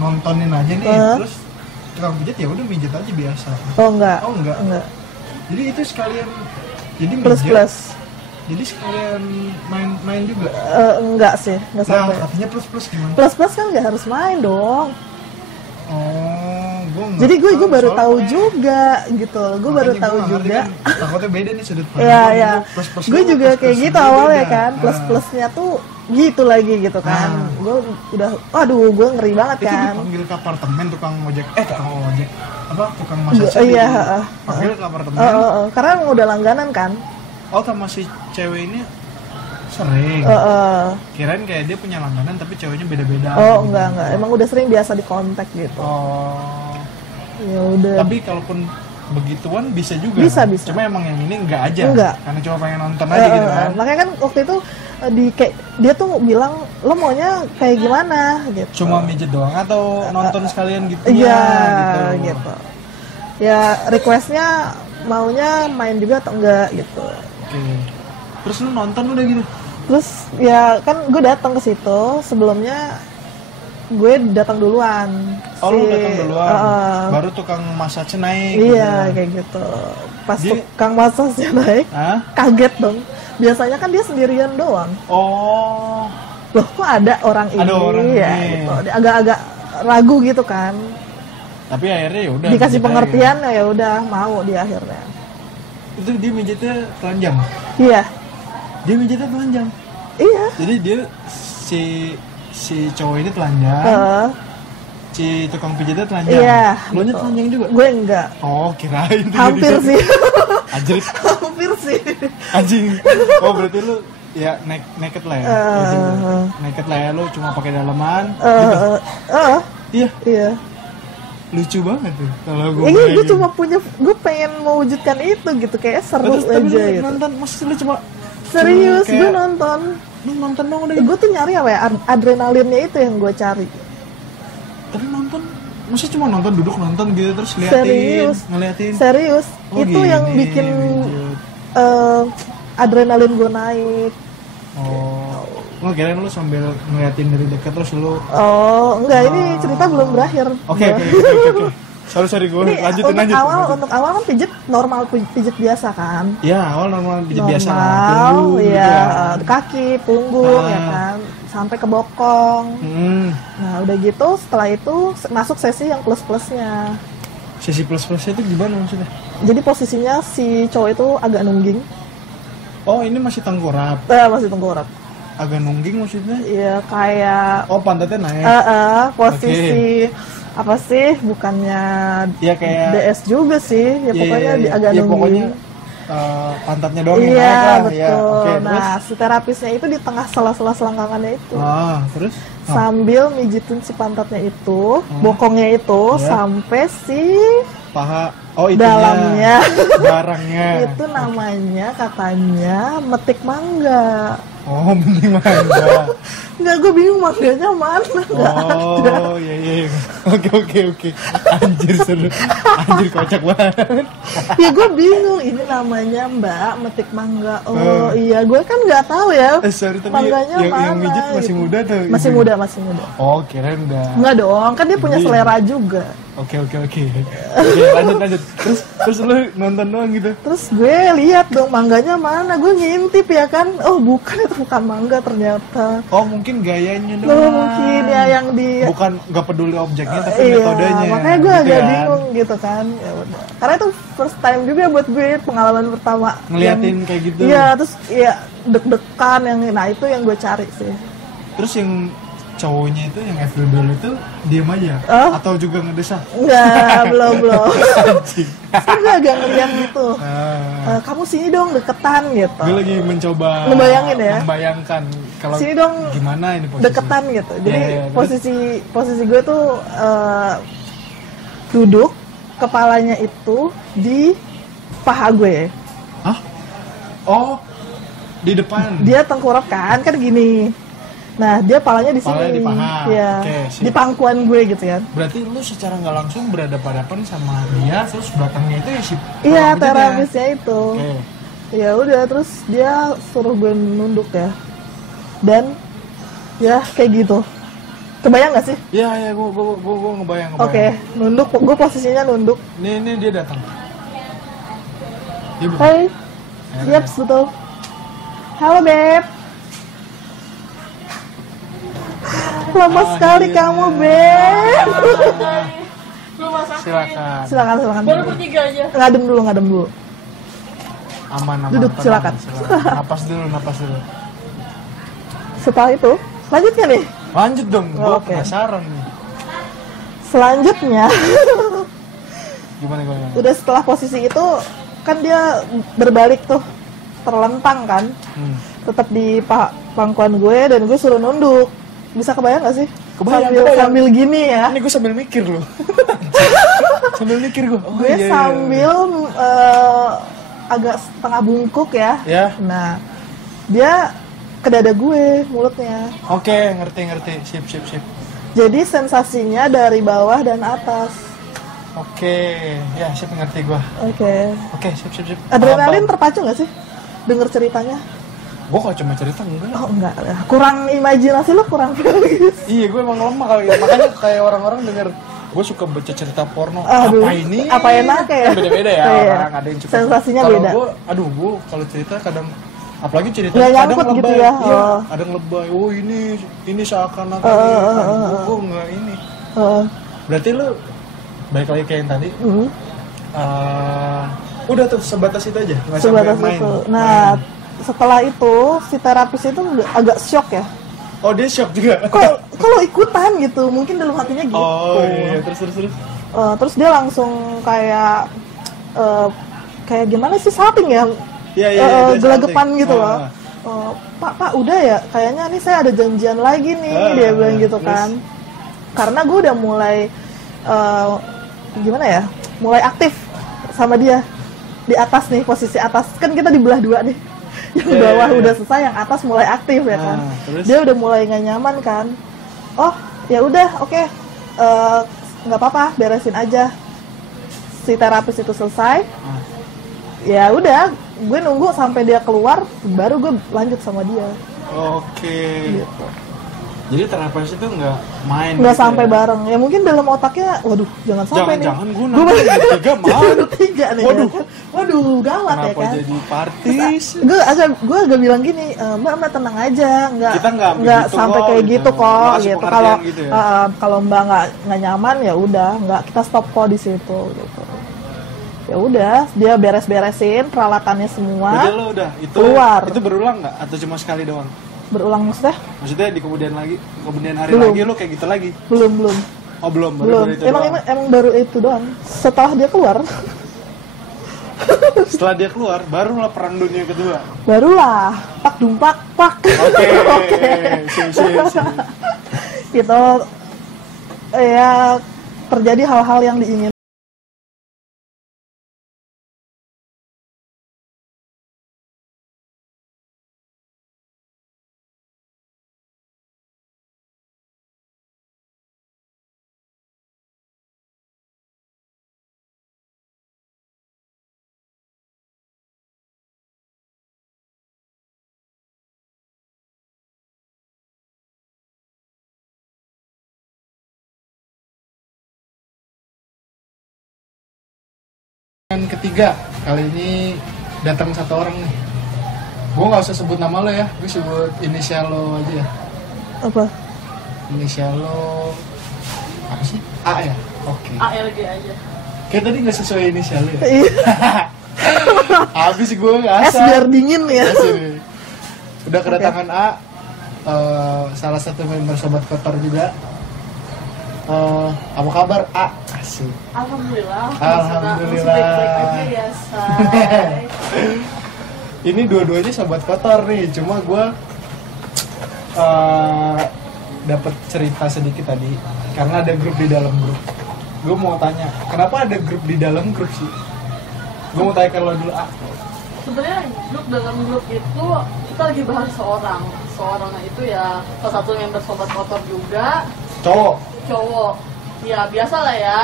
nontonin aja nih, terus tukang pijit ya udah mijit aja biasa. Oh enggak. Jadi itu sekalian jadi plus. Jadi sekalian main juga. Enggak sih, enggak sampai. Nah, artinya plus gimana? Plus kan nggak harus main dong. Oh, jadi gue baru tahu juga gitu. Gue baru tahu juga. Kan, takutnya beda nih sudut pandang. Iya. Gue juga kayak gitu awalnya kan. Plus-plusnya tuh gitu lagi gitu kan. Gue udah, aduh, gue ngeri banget kan. Itu dipanggil ke apartemen tukang ojek. Tukang massage. Iya. Panggil ke apartemen. Karena emang udah langganan kan. Oh, sama si cewek ini sering. Kirain kayak dia punya langganan tapi ceweknya beda-beda. Oh, enggak. Emang udah sering biasa di kontak gitu. Oh. Ya udah. Tapi kalaupun begituan bisa juga. Bisa. Cuma emang yang ini enggak aja. Enggak. Karena cuma pengen nonton aja gitu kan. Makanya kan waktu itu dia tuh bilang, lo maunya kayak gimana gitu. Cuma mijet doang atau nonton sekalian gitu? Iya, gitu. Ya requestnya maunya main juga atau enggak gitu. Oke. Terus lu nonton udah gitu? Terus ya kan gue datang ke situ, sebelumnya gue datang duluan. Lu datang duluan. Baru tukang massage naik. Iya, kayak gitu. Pas tukang massage naik, kaget dong. Biasanya kan dia sendirian doang. Oh. Loh, kok ada orang ini? Ya, gitu. Agak-agak ragu gitu kan. Tapi akhirnya ya udah. Dikasih pengertian ya udah mau di akhirnya. Itu dia mijitnya telanjang? Iya. Dia mijitnya telanjang? Iya. Jadi dia si cowok ini telanjang, si tukang pijitnya telanjang? Iya. Lo nya telanjang juga? Gue enggak. Oh, kirain. Hampir sih. Anjir. Hampir sih. Anjing. Oh, berarti lu ya naked lah ya? Naked lah ya, lu cuma pakai dalaman gitu? Iya. Lucu banget tuh kalau gue. Iya, gue cuma gue pengen mewujudkan itu gitu, kayak seru aja gitu. Nonton, maksudnya lu cuma serius gue nonton. Lu nonton dong udah. Gue tuh nyari apa ya, adrenalinnya itu yang gue cari. Tapi nonton, maksudnya cuma nonton, duduk nonton gitu terus ngeliatin. Serius. Oh, itu gini, yang bikin adrenalin gue naik. Oh. Gue kirain lu sambil ngeliatin dari dekat terus lu. Oh, enggak, ini cerita belum berakhir. Oke. Sorry gue lanjutin. Untuk awal kan pijit normal, pijit biasa kan? Iya, awal normal pijit biasa. Normal, iya, kaki, punggung, ya kan, sampai ke bokong. Nah, udah gitu, setelah itu masuk sesi yang plus-plusnya. Sesi plus-plusnya itu gimana maksudnya? Jadi posisinya si cowok itu agak nungging. Oh, ini masih tengkurap? Masih tengkurap. Agak nungging maksudnya? Iya, kayak... Oh, pantatnya naik? Posisi... Apa sih? Bukannya ya, kayak... DS juga sih. Ya pokoknya agak nungging. Pokoknya pantatnya doang yang naik lah. Iya, betul. Nah, si terapisnya itu di tengah sela-sela selangkangannya itu. Terus? Sambil mijitin si pantatnya itu, bokongnya itu, sampai si... Paha Oh, itunya. Dalamnya Barangnya. itu namanya katanya metik mangga. Oh, mending mangga. Enggak, gue bingung mangganya mana. Nggak ada. Oh, iya. Oke. Anjir seru. Anjir kocak banget. Ya gue bingung, ini namanya Mbak metik mangga. Oh iya, gue kan nggak tahu ya. Sorry, tapi mangganya mana? yang mijit masih gitu. muda tuh. Masih muda. Oh, kirain udah. Enggak dong, kan dia punya Iya. selera juga. Oke. Oke, lanjut. Terus lu nonton doang gitu. Terus gue lihat dong mangganya mana, gue ngintip ya kan. Oh bukan, itu bukan mangga ternyata. Oh, mungkin gayanya doang. Loh, mungkin ya yang di Bukan nggak peduli objeknya tapi iya, metodenya. makanya gue gitu agak kan. bingung gitu kan. Ya udah. Karena itu first time juga buat gue, pengalaman pertama. Ngeliatin kayak gitu. Iya, terus ya deg-degan yang nah itu yang gue cari sih. Terus yang cowoknya itu yang FWB itu diem aja atau juga ngedesah? Enggak, belum. Anjing. Gue agak ngeliat gitu. Ah. Kamu sini dong, deketan gitu. Gue lagi mencoba Ngebayangin ya? membayangkan kalau Sini dong, gimana ini posisi deketan gitu. Jadi Iya, posisi gue tuh duduk, kepalanya itu di paha gue. Hah? Oh, di depan. Dia tengkurap kan gini. Nah, dia palanya di sini. Palanya di paha. Iya. Oke, sip. Di pangkuan gue gitu kan. Berarti lu secara nggak langsung berhadapan-hadapan sama dia, terus belakangnya itu ya si Iya, orang mijitnya. terapisnya itu. Oke. Ya udah, terus dia suruh gue nunduk ya. Dan ya kayak gitu. Kebayang gak sih? Iya, gua ngebayang. Oke, nunduk. Gue posisinya nunduk. Ini dia datang. Dia bukan. Hai. Yap, betul. Halo, Beb. Lama sekali kamu, Beb. Silakan. Silakan. Baru bertiga aja. Ngadem dulu. Aman. Duduk, tenang, silakan. Napas dulu. Setelah itu, lanjutnya nih. Lanjut dong, gua Oke. penasaran nih. Selanjutnya, Gimana? udah setelah posisi itu, kan dia berbalik tuh, terlentang kan. Tetap di pangkuan gue dan gue suruh nunduk. Bisa kebayang gak sih? Kebayang. Sambil gini ya. Ini gue sambil mikir loh. Sambil mikir gue. Oh, Gue iya. sambil agak setengah bungkuk ya. Ya. Nah, dia ke dada gue mulutnya. Oke, ngerti. Sip. Jadi sensasinya dari bawah dan atas. Oke, ya sip ngerti gue. Oke. Sip. Adrenalin terpacu gak sih? Denger ceritanya? Gue kalau cuma cerita enggak. Oh enggak, kurang imajinasi lo, kurang realistis. Iya, gue emang lemah kali ya. Makanya kayak orang-orang denger gue suka baca cerita porno. Aduh, apa ini? apa enak ya? Kan beda-beda ya. Iya. Orang ada yang suka. Sensasinya Kalau beda. gue kalau cerita kadang apalagi cerita Nggak kadang nyangkut lebay. gitu ya? Iya, Oh. kadang lebay. Oh, ini seakan-akan gue enggak ini. Berarti lu balik lagi kayak yang tadi. Udah tuh sebatas itu aja, nggak sampai Sebatas main. itu. Nah, setelah itu si terapis itu agak shock ya. Oh, dia shock juga. Kok lo ikutan gitu? Mungkin dalam hatinya gitu. Oh iya, terus. Terus dia langsung kayak gimana sih, salting ya? Iya, Gelagapan salting. gitu loh. Pak, udah ya, kayaknya nih saya ada janjian lagi nih, dia bilang gitu terus? kan. Karena gue udah mulai gimana ya? Mulai aktif sama dia di atas nih, posisi atas kan kita dibelah dua nih. Yang bawah udah selesai, yang atas mulai aktif ya kan. Terus? Dia udah mulai nggak nyaman kan. Oh ya udah, oke. Nggak apa-apa, beresin aja. Si terapis itu selesai. Ya udah, gue nunggu sampai dia keluar, baru gue lanjut sama dia. Oke. Gitu. Jadi terapis itu nggak main. Nggak gitu sampai ya? bareng. Ya mungkin dalam otaknya, waduh jangan sampai nih. Jangan gue nanti bertiga mau. Bertiga nih. Waduh. Ya kan? Waduh, gawat ya Kenapa kan. jadi partis? Gue agak bilang gini, Mbak tenang aja, Kita nggak nggak begitu sampai kok, kayak gitu. gitu kok, Nggak kasih gitu. pengertian gitu ya? Kalau Mbak nggak nyaman ya udah, nggak, kita stop kok di situ gitu. Ya udah, dia beres-beresin peralatannya semua. Berarti lo udah keluar. Itu berulang nggak atau cuma sekali doang? Berulang maksudnya? Maksudnya di kemudian hari Belum. lagi lo kayak gitu lagi? Belum. Oh belum, baru itu doang. Emang baru itu doang. Setelah dia keluar, Setelah dia keluar, barulah perang dunia kedua. barulah pak dumpak pak. Oke. Sip. Gitu. Ya terjadi hal-hal yang diinginkan. Yang ketiga, kali ini datang satu orang nih. Gue nggak usah sebut nama lo ya, gue sebut inisial lo aja ya. Apa? Inisial lo apa sih? A ya? Oke. ALG aja. Kayak tadi nggak sesuai inisial lo ya? Iya. Habis gue nggak Es biar dingin ya. Udah kedatangan A, salah satu member Sobat Kotor juga. Apa kabar A? Asik. Alhamdulillah. Alhamdulillah. Masih baik-baik aja ya, say. Ini dua-duanya Sobat Kotor nih, cuma gue dapat cerita sedikit tadi karena ada grup di dalam grup. Gue mau tanya, kenapa ada grup di dalam grup sih? Gue mau tanya ke lo dulu A. Sebenarnya grup dalam grup itu kita lagi bahas seorangnya itu ya salah satu member Sobat Kotor juga. Cowok. Ya biasa lah ya.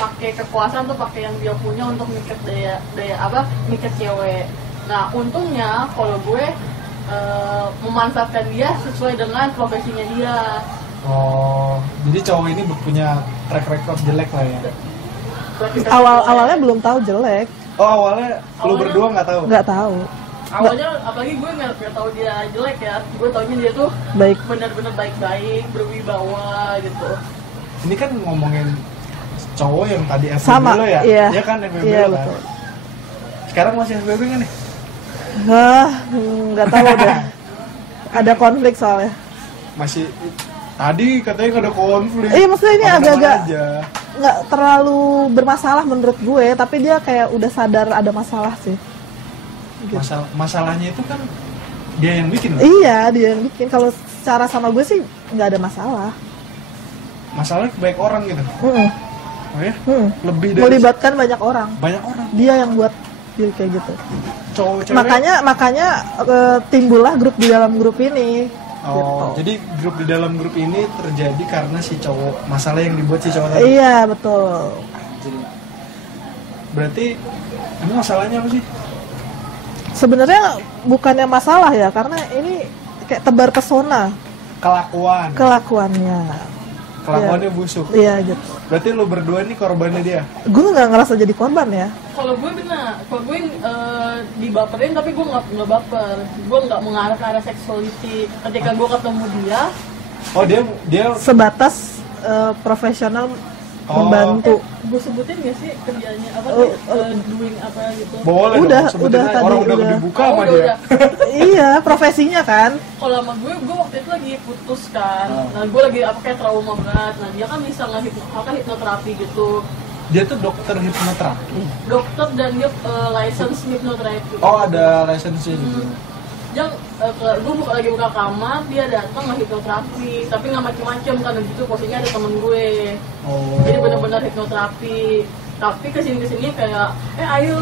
Pakai kekuasaan tuh pakai yang dia punya untuk mikat mikat cewek. Nah untungnya kalau gue memanfaatkan dia sesuai dengan profesinya dia. Oh, jadi cowok ini punya track record jelek lah ya? Awalnya belum tahu jelek. Oh awalnya lu berdua nggak tahu? Nggak tahu. Awalnya apalagi gue nggak tahu dia jelek ya. Gue taunya dia tuh Baik. benar-benar baik-baik, berwibawa gitu. Ini kan ngomongin cowok yang tadi FBB Sama, lo ya? iya. Iya kan FBB Iya, lo kan? betul. Sekarang masih FBB nggak nih? Nggak tahu deh. Ada konflik soalnya. Masih. Tadi katanya nggak ada konflik. Iya maksudnya ini Aman-aman agak-agak aja. nggak terlalu bermasalah menurut gue, tapi dia kayak udah sadar ada masalah sih. Gitu. Masalahnya itu kan dia yang bikin. Iya dia yang bikin. Kalau secara sama gue sih nggak ada masalah. Masalahnya baik orang gitu. Oh ya? Lebih dari Melibatkan banyak orang. banyak orang. Dia yang buat dia kayak gitu. Cowok-cewek. Makanya timbullah grup di dalam grup ini. Oh, Gitu. jadi grup di dalam grup ini terjadi karena si cowok, masalah yang dibuat si cowok tadi. Iya betul. Jadi, berarti ini masalahnya apa sih? Sebenarnya bukannya masalah ya, karena ini kayak tebar pesona kelakuannya. Kelakuannya busuk. Iya gitu. Berarti lu berdua nih korbannya dia. Gue nggak ngerasa jadi korban ya. Kalau gue benar, kalau gue dibaperin tapi gue nggak baper, gue nggak mengarah ke arah seksualiti. Ketika gue ketemu dia, Oh dia Sebatas profesional membantu. gue sebutin nggak sih kerjanya apa doing apa gitu. boleh Udah, dong, sebutin udah aja. tadi, Orang udah udah. dibuka Oh, sama udah, dia. udah. Iya profesinya kan. Kalau sama gue waktu itu lagi putus kan. Nah gue lagi kayak trauma berat. Nah dia kan bisa hipnoterapi gitu. Dia tuh dokter hipnoterapi. Dokter dan dia license hipnoterapi. Oh ada lisensi gitu. Yang gue lagi buka kamar, dia datang nggak hipnoterapi, tapi nggak macem-macem karena gitu posisinya ada temen gue. Oh. Jadi benar-benar hipnoterapi. Tapi kesini kayak, ayo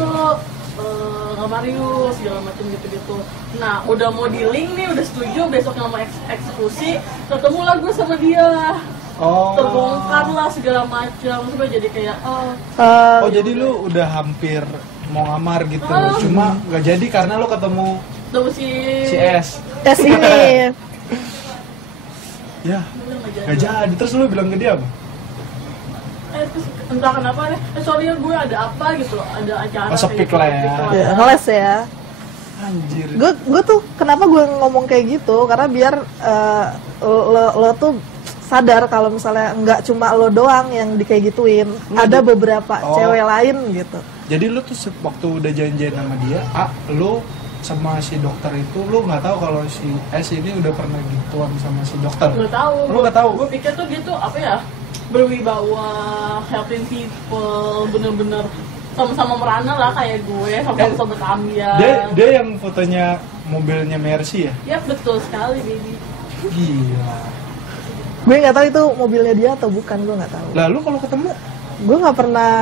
ngamar yuk segala macem gitu-gitu. Nah udah mau di-link nih, udah setuju besoknya mau eksekusi, ketemulah gue sama dia. Oh. Terbongkar lah segala macam, terus jadi kayak Oh jadi lu udah hampir mau ngamar gitu, cuma nggak jadi karena lu ketemu tuh si S. Tes ini. Ya, nggak jadi. Terus lu bilang ke dia apa? terus entah kenapa nih, sorry ya gue ada apa gitu, ada acara. Oh, sepik lah ya. Ya, ngeles ya. Anjir. Gue tuh kenapa gue ngomong kayak gitu, karena biar lo tuh sadar kalau misalnya nggak cuma lo doang yang kayak gituin, ada beberapa cewek lain gitu. Jadi lu tuh waktu udah janjian sama dia, lu sama si dokter itu lu nggak tahu kalau si S ini udah pernah gituan sama si dokter? Nggak tahu. Lu nggak tahu? Gue pikir tuh dia tuh apa ya, berwibawa, helping people, bener-bener sama-sama merana lah kayak gue, sama-sama sobat ambiar. Dia yang fotonya mobilnya Mercy ya? Ya betul sekali baby. Gila. Gue nggak tahu itu mobilnya dia atau bukan, gue nggak tahu. Lalu kalau ketemu? Gue nggak pernah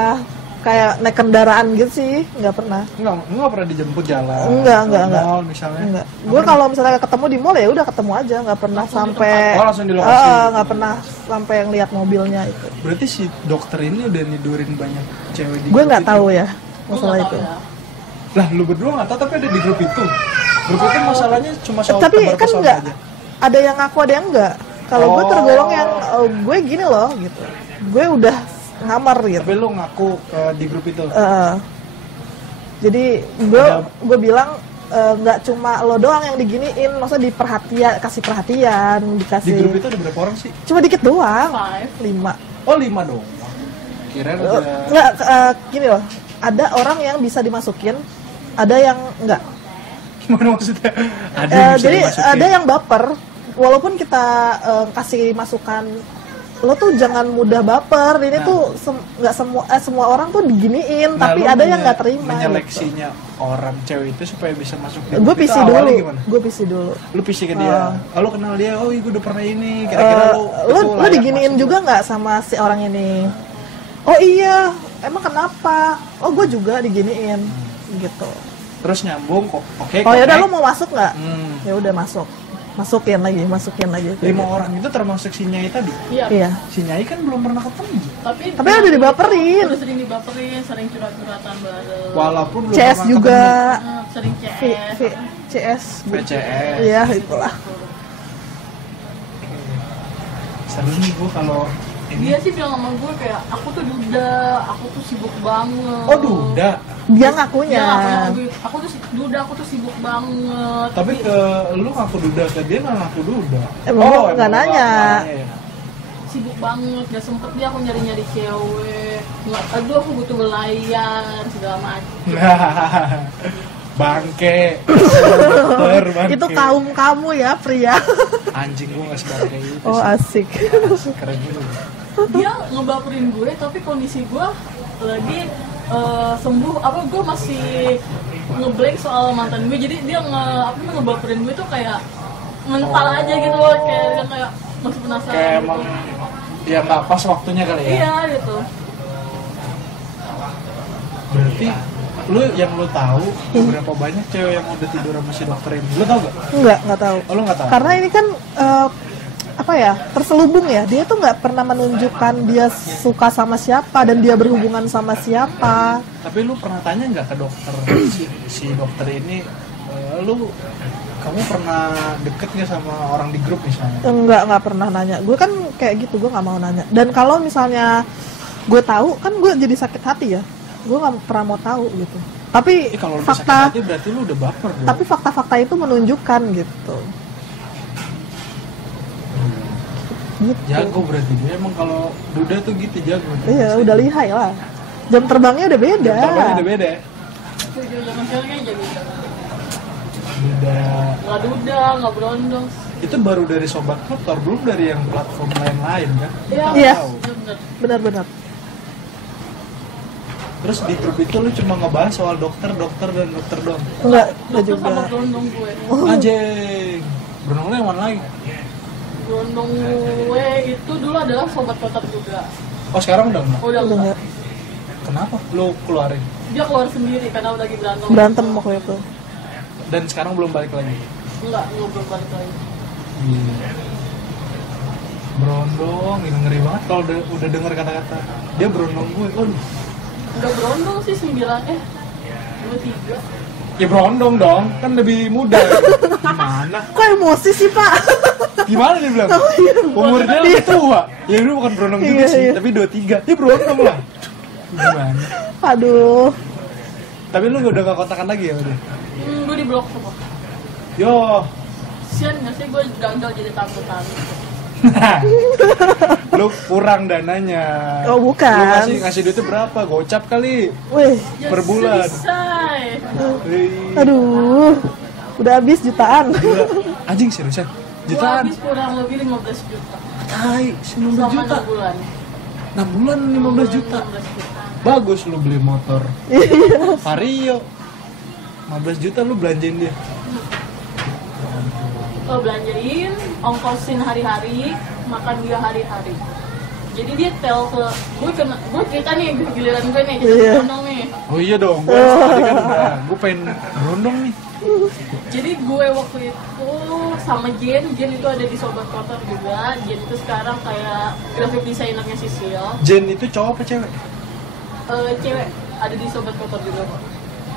kayak naik kendaraan gitu sih, nggak pernah. Nggak pernah dijemput jalan. Enggak. Mall misalnya. Enggak. Gue kalau misalnya ketemu di mall ya udah ketemu aja, nggak pernah Langsung di sampai. Oh, langsung di lokasi. Nggak pernah sampai yang lihat mobilnya itu. Berarti si dokter ini udah nidurin banyak cewek di Gue grup nggak itu? tahu ya Gue masalah nggak itu. tahu ya. Lah lu berdua nggak tahu tapi ada di grup itu. Grup itu masalahnya cuma soal Tapi tebar kan pesona nggak aja. ada yang ngaku ada yang enggak. Kalau gue tergolong yang gue gini loh gitu. Gue udah ngamar gitu. Tapi lu ngaku di grup itu. Jadi gue bilang nggak cuma lo doang yang diginiin, maksudnya kasih perhatian, dikasih. Di grup itu ada berapa orang sih? Cuma dikit doang. 5. Oh 5 doang. Kirain ada. Nggak, gini loh. Ada orang yang bisa dimasukin, ada yang enggak. Gimana maksudnya? Ada yang bisa jadi dimasukin. ada yang baper, walaupun kita kasih masukan, lo tuh jangan mudah baper. Ini tuh nggak semua orang tuh diginiin, tapi ada yang nggak terima. Menyeleksinya orang cewek itu supaya bisa masuk. Gue PC dulu. Gue PC dulu. Lu PC ke dia. Lo kenal dia. Oh, gue udah pernah ini. Kira-kira lo diginiin juga nggak sama si orang ini? Oh iya, emang kenapa? Oh gue juga diginiin, gitu. Terus nyambung kok. Oke. Oh ya udah, lo mau masuk nggak? Ya udah masuk. Masukin lagi. 5 orang itu termasuk si Nyai tadi? Iya. Si Nyai kan belum pernah ketemu. Tapi udah dibaperin. Udah sering dibaperin, sering curhat-curhatan bareng. Walaupun belum CS pernah juga. ketemu. Sering CS. VCS. Iya, itulah. Seru nih gue kalau ini. Dia sih bilang sama gue kayak, aku tuh duda, aku tuh sibuk banget. Oh duda? Dia ngakunya. Aku tuh duda, aku tuh sibuk banget. Tapi ke lu ngaku duda, ke dia nggak ngaku duda. Emang nggak nanya. Sibuk banget, gak sempet dia aku nyari-nyari cewek. Aduh aku butuh belayan, segala macam. Bangke. Itu kaum kamu ya pria. Anjing gue nggak sebangke itu. Oh asik. Keren juga. Dia ngebaperin gue, tapi kondisi gue lagi sembuh. Gue masih ngeblank soal mantan gue. Jadi dia ngebaperin gue tuh kayak mental aja gitu loh, kayak masih penasaran. Kayak gitu. emang ya nggak pas waktunya kali ya. Iya gitu. Berarti lu tahu berapa banyak cewek yang udah tidur sama si dokter ini? Lu tahu gak? Nggak tahu. Oh, lu nggak tahu? Karena ini kan terselubung ya. Dia tuh nggak pernah menunjukkan dia suka sama siapa dan dia berhubungan sama siapa. Tapi lu pernah tanya nggak ke dokter si dokter ini? Kamu pernah deket nggak sama orang di grup misalnya? Nggak pernah nanya. Gue kan kayak gitu, gue nggak mau nanya. Dan kalau misalnya gue tahu, kan gue jadi sakit hati ya. Gue nggak pernah mau tahu gitu. Tapi kalau fakta, sakit hati berarti lu udah baper dong. Tapi fakta-fakta itu menunjukkan gitu. Jago berarti dia emang kalau duda tuh gitu jago. Iya, udah lihai lah. Jam terbangnya udah beda. Jam terbangnya udah beda. Zaman sekarang kayak jago-jago. Nggak duda, nggak berondong. Itu baru dari Sobat Motor, belum dari yang platform lain-lain kan? Iya. Benar-benar. Terus di grup itu lu cuma ngebahas soal dokter dan dokter doang? Enggak juga. Sama berondong gue. Anjing. Berondong lu yang mana lagi? Berondong gue itu dulu adalah Sobat Kotor juga. Oh sekarang udah enggak? Udah enggak. Kenapa? Lu keluarin? Dia keluar sendiri karena udah lagi berantem. Berantem waktu itu. Dan sekarang belum balik lagi? Enggak belum balik lagi. Berondong, ini ngeri banget kalau udah denger kata-kata dia berondong gue. Udah berondong sih 23. Ya berondong dong, kan lebih muda. Gimana? Kok emosi sih pak? Gimana dia bilang? Umurnya lebih tua. Ya lu bukan berondong juga sih, tapi 23. Ya berondong lah. Gimana? Aduh. Tapi lu udah gak kontakan lagi ya udah? Gue di blok semua. Yo. Sian gak sih gue gagal jadi takutan. Lu kurang dananya. Oh bukan. Lu ngasih duitnya berapa? Gocap kali. Wih. Per bulan. Aduh. Udah habis jutaan. Anjing seriusan. Jutaan. Habis kurang lebih 15 juta. Hai, 15 juta. 6 bulan. 6 bulan 15 juta. Bagus lu beli motor. Vario. 15 juta lu belanjain dia. Belanjain, ongkosin hari-hari, makan dia hari-hari. Jadi dia tel ke gue cerita nih giliran gue nih berondong nih. Oh iya dong, gue tadi kan udah gue pengen berondong nih. Jadi gue waktu itu sama Jen itu ada di Sobat Kotor juga. Jen itu sekarang kayak graphic desainernya Sisil. Jen itu cowok apa cewek? Cewek, ada di Sobat Kotor juga kok.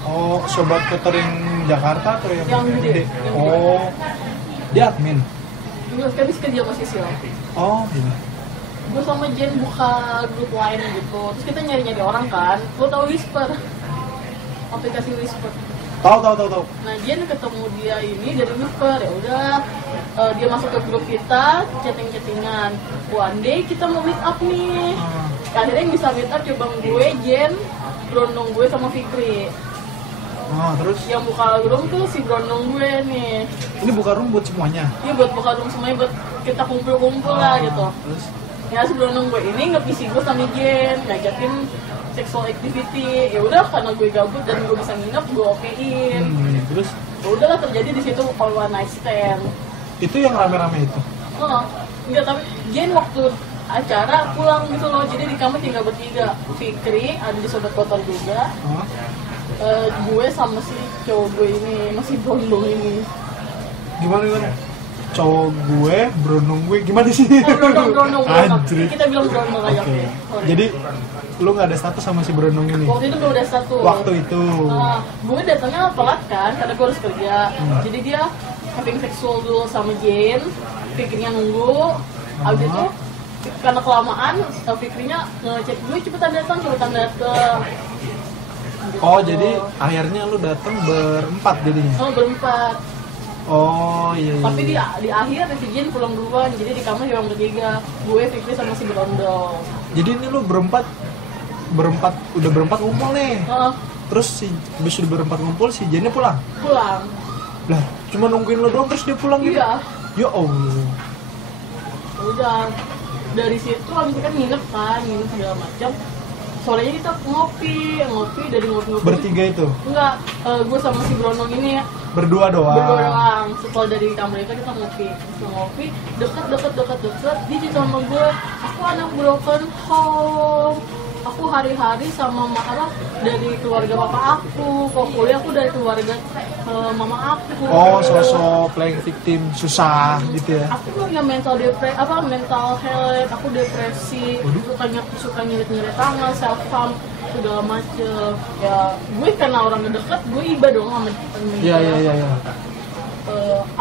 Oh, Sobat Kotor yang Jakarta atau yang gede? Oh, dia admin. Dulu kan kerja sama Sisil. Oh iya. gue sama Jen buka grup lain gitu, terus kita nyari orang kan. Lo tau Whisper, aplikasi Whisper? Tahu. Nah Jen ketemu dia ini dari Whisper, ya udah dia masuk ke grup kita, chattingan. One day kita mau meet up nih. Akhirnya yang bisa meet up coba gue, Jen, Brondong gue sama Fikri. Terus? Yang buka room tuh si Brondong gue nih. Ini buka room buat semuanya? Iya buat buka room semuanya, buat kita kumpul-kumpul lah gitu. Terus? Ya si Brondong gue ini nge-PC gue sama Jen, ngajakin sexual activity. Ya udah karena gue gabut dan gue bisa nginep, gue okein. Terus? Ya udahlah terjadi di situ all one night stand. Itu yang rame-rame itu? Enggak, tapi Jen waktu acara pulang gitu loh, jadi di kamar tinggal bertiga. Fikri, ada di Sobat Kotor juga. Gue sama si cowok gue ini, masih Brondong ini. Gimana? Cowok gue, Brondong gue, gimana sih? Brondong. Anjir. Kita bilang Brondong aja. Oke. Jadi lu nggak ada status sama si Brondong ini? Waktu itu belum ada status. Waktu itu. Gue datangnya telat kan, karena gue harus kerja. Jadi dia having sexual dulu sama Jen, Fikrinya nunggu. Abis itu karena kelamaan, Fikrinya ngechat gue cepetan datang. Gitu. Oh jadi akhirnya lu datang berempat jadinya? Berempat. Oh iya. Tapi di akhir si Jen pulang duluan, jadi di kamar yang bertiga, gue, Fikri sama si Brondong. Jadi ini lu berempat udah berempat ngumpul nih. Terus habis udah berempat ngumpul si Jennya pulang? Pulang. Lah, cuma nungguin lu doang terus dia pulang gitu? Iya. Ya Allah. Udah, dari situ habis itu kan nginep segala macam. Sorenya kita ngopi dari ngopi. Bertiga itu? Enggak, gue sama si Brondong ini ya. Berdua doang. Setelah dari kamar itu kita ngopi, deket. Dia cerita sama gue, aku anak broken home. Aku hari-hari sama marah dari keluarga bapak aku. Kok kuliah aku dari keluarga mama aku. Oh, sosok playing victim susah gitu ya? Aku punya mental health, aku depresi, suka nyeret tangan, self harm, segala macem. Ya, gue karena orang deket, gue iba dong sama temen. Iya.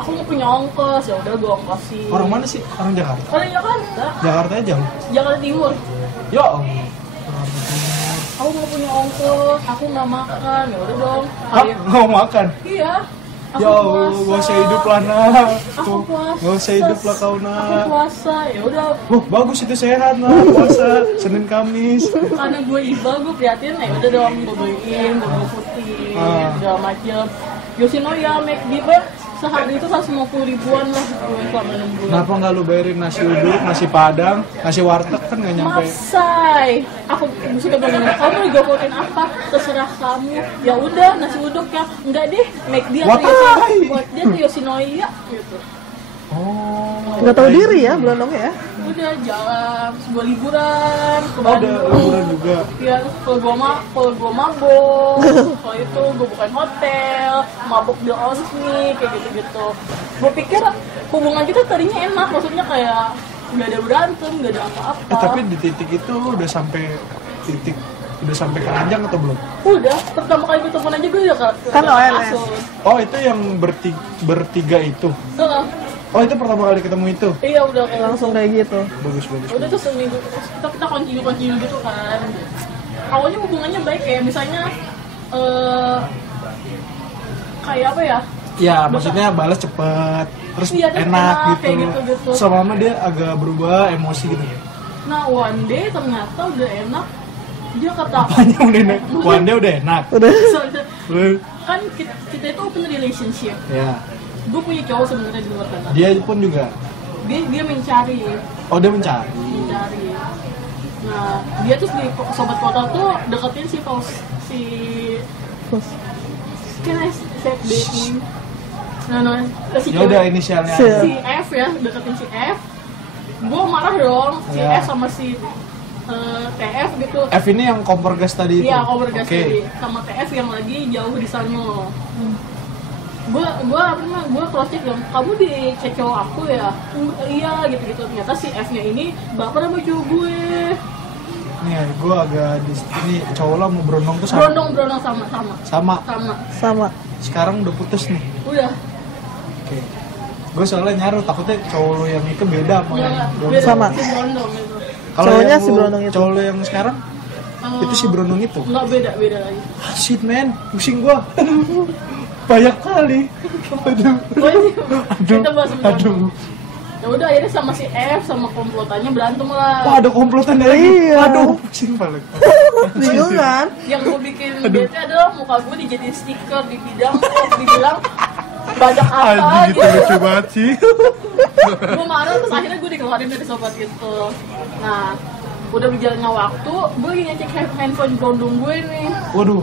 Aku nggak punya ongkos, ya udah gue ongkosin. Orang mana sih? Orang Jakarta? Orang Jakarta. Jakarta jauh? Jakarta Timur. Ya Allah. Aku nggak punya ongkos, aku nggak makan, ya udah dong. Nggak makan? Iya. Ya Allah, gak usah hidup lah nak. Aku puasa. Gak usah hidup lah kau nak. Aku puasa, ya udah. Bagus itu sehat nak, puasa Senin Kamis. Karena gue iba, gue prihatin, ya udah dong, gue beliin, gue putih, segala macem. Yoshinoya, McD, sehari itu 150 ribuan lah gue selama 6 bulan. Kenapa nggak lu bayarin nasi uduk, nasi padang, nasi warteg kan nggak nyampe? Masai, aku suka bilang, kamu digopotin apa? Terserah kamu. Ya udah nasi uduk ya, enggak deh, McD atau Yoshinoya gitu. Oh. Nggak tahu diri ya, Brondong ya? Udah jalan sebuah liburan ke Bandung. Ada liburan juga. Iya, kalau gue mabok, kalau itu gue bukan hotel, mabok di osmi, kayak gitu-gitu. Gue pikir hubungan kita tadinya enak, maksudnya kayak nggak ada berantem, nggak ada apa-apa. Tapi di titik itu lu udah sampai keranjang atau belum? Udah, pertama kali ketemuan aja gue udah kan OLS. Oh itu yang bertiga itu? Oh itu pertama kali ketemu itu? Iya udah Langsung kayak gitu. Bagus. Udah tuh seminggu terus kita continue gitu kan. Awalnya hubungannya baik ya, misalnya kayak apa ya? Ya maksudnya balas cepet, terus iya, enak gitu. gitu. Sama dia agak berubah emosi gitu. Nah one day ternyata udah enak. Dia kata apanya udah enak? One day udah enak? Udah. Kan kita itu open relationship. Ya. Gue punya cowok sebenarnya di luar sana. Dia pun juga? Dia mencari. Oh dia mencari? Nah dia tuh di Sobat Kota tuh deketin si can I say dating? Nah, si ya udah inisialnya si F ya, deketin si F. Gue marah dong, si F sama si TF gitu. F ini yang kompor gas tadi itu? Iya, kompor gas tadi. Sama TF yang lagi jauh di sana. Gue cross check dong, kamu di chat cowok aku ya? Iya gitu. Ternyata si F-nya ini baper sama cowok gue. Nih, gue agak ini cowok lo mau Brondong tuh sama? Brondong sama. Sekarang udah putus nih? Udah. Oke. Gue soalnya nyaru, takutnya cowok lo yang itu beda sama yang sama. Brondong itu. Cowoknya si Brondong itu. Cowok lo yang sekarang itu si Brondong itu. Enggak, beda lagi. Shit man, pusing gua. Banyak kali. Aduh. Aduh. Ya udah akhirnya sama si F sama komplotannya berantem lah. Wah, ada komplotan dari. Iya. Aduh, pusing banget. Bingung kan? Yang gue bikin bete adalah muka gue dijadiin stiker di bidang, dibilang banyak apa Anjing gitu. gitu lucu banget sih. Gue marah terus akhirnya gue dikeluarin dari sobat itu. Nah, udah berjalannya waktu, gue lagi ngecek handphone Brondong gue nih. Waduh,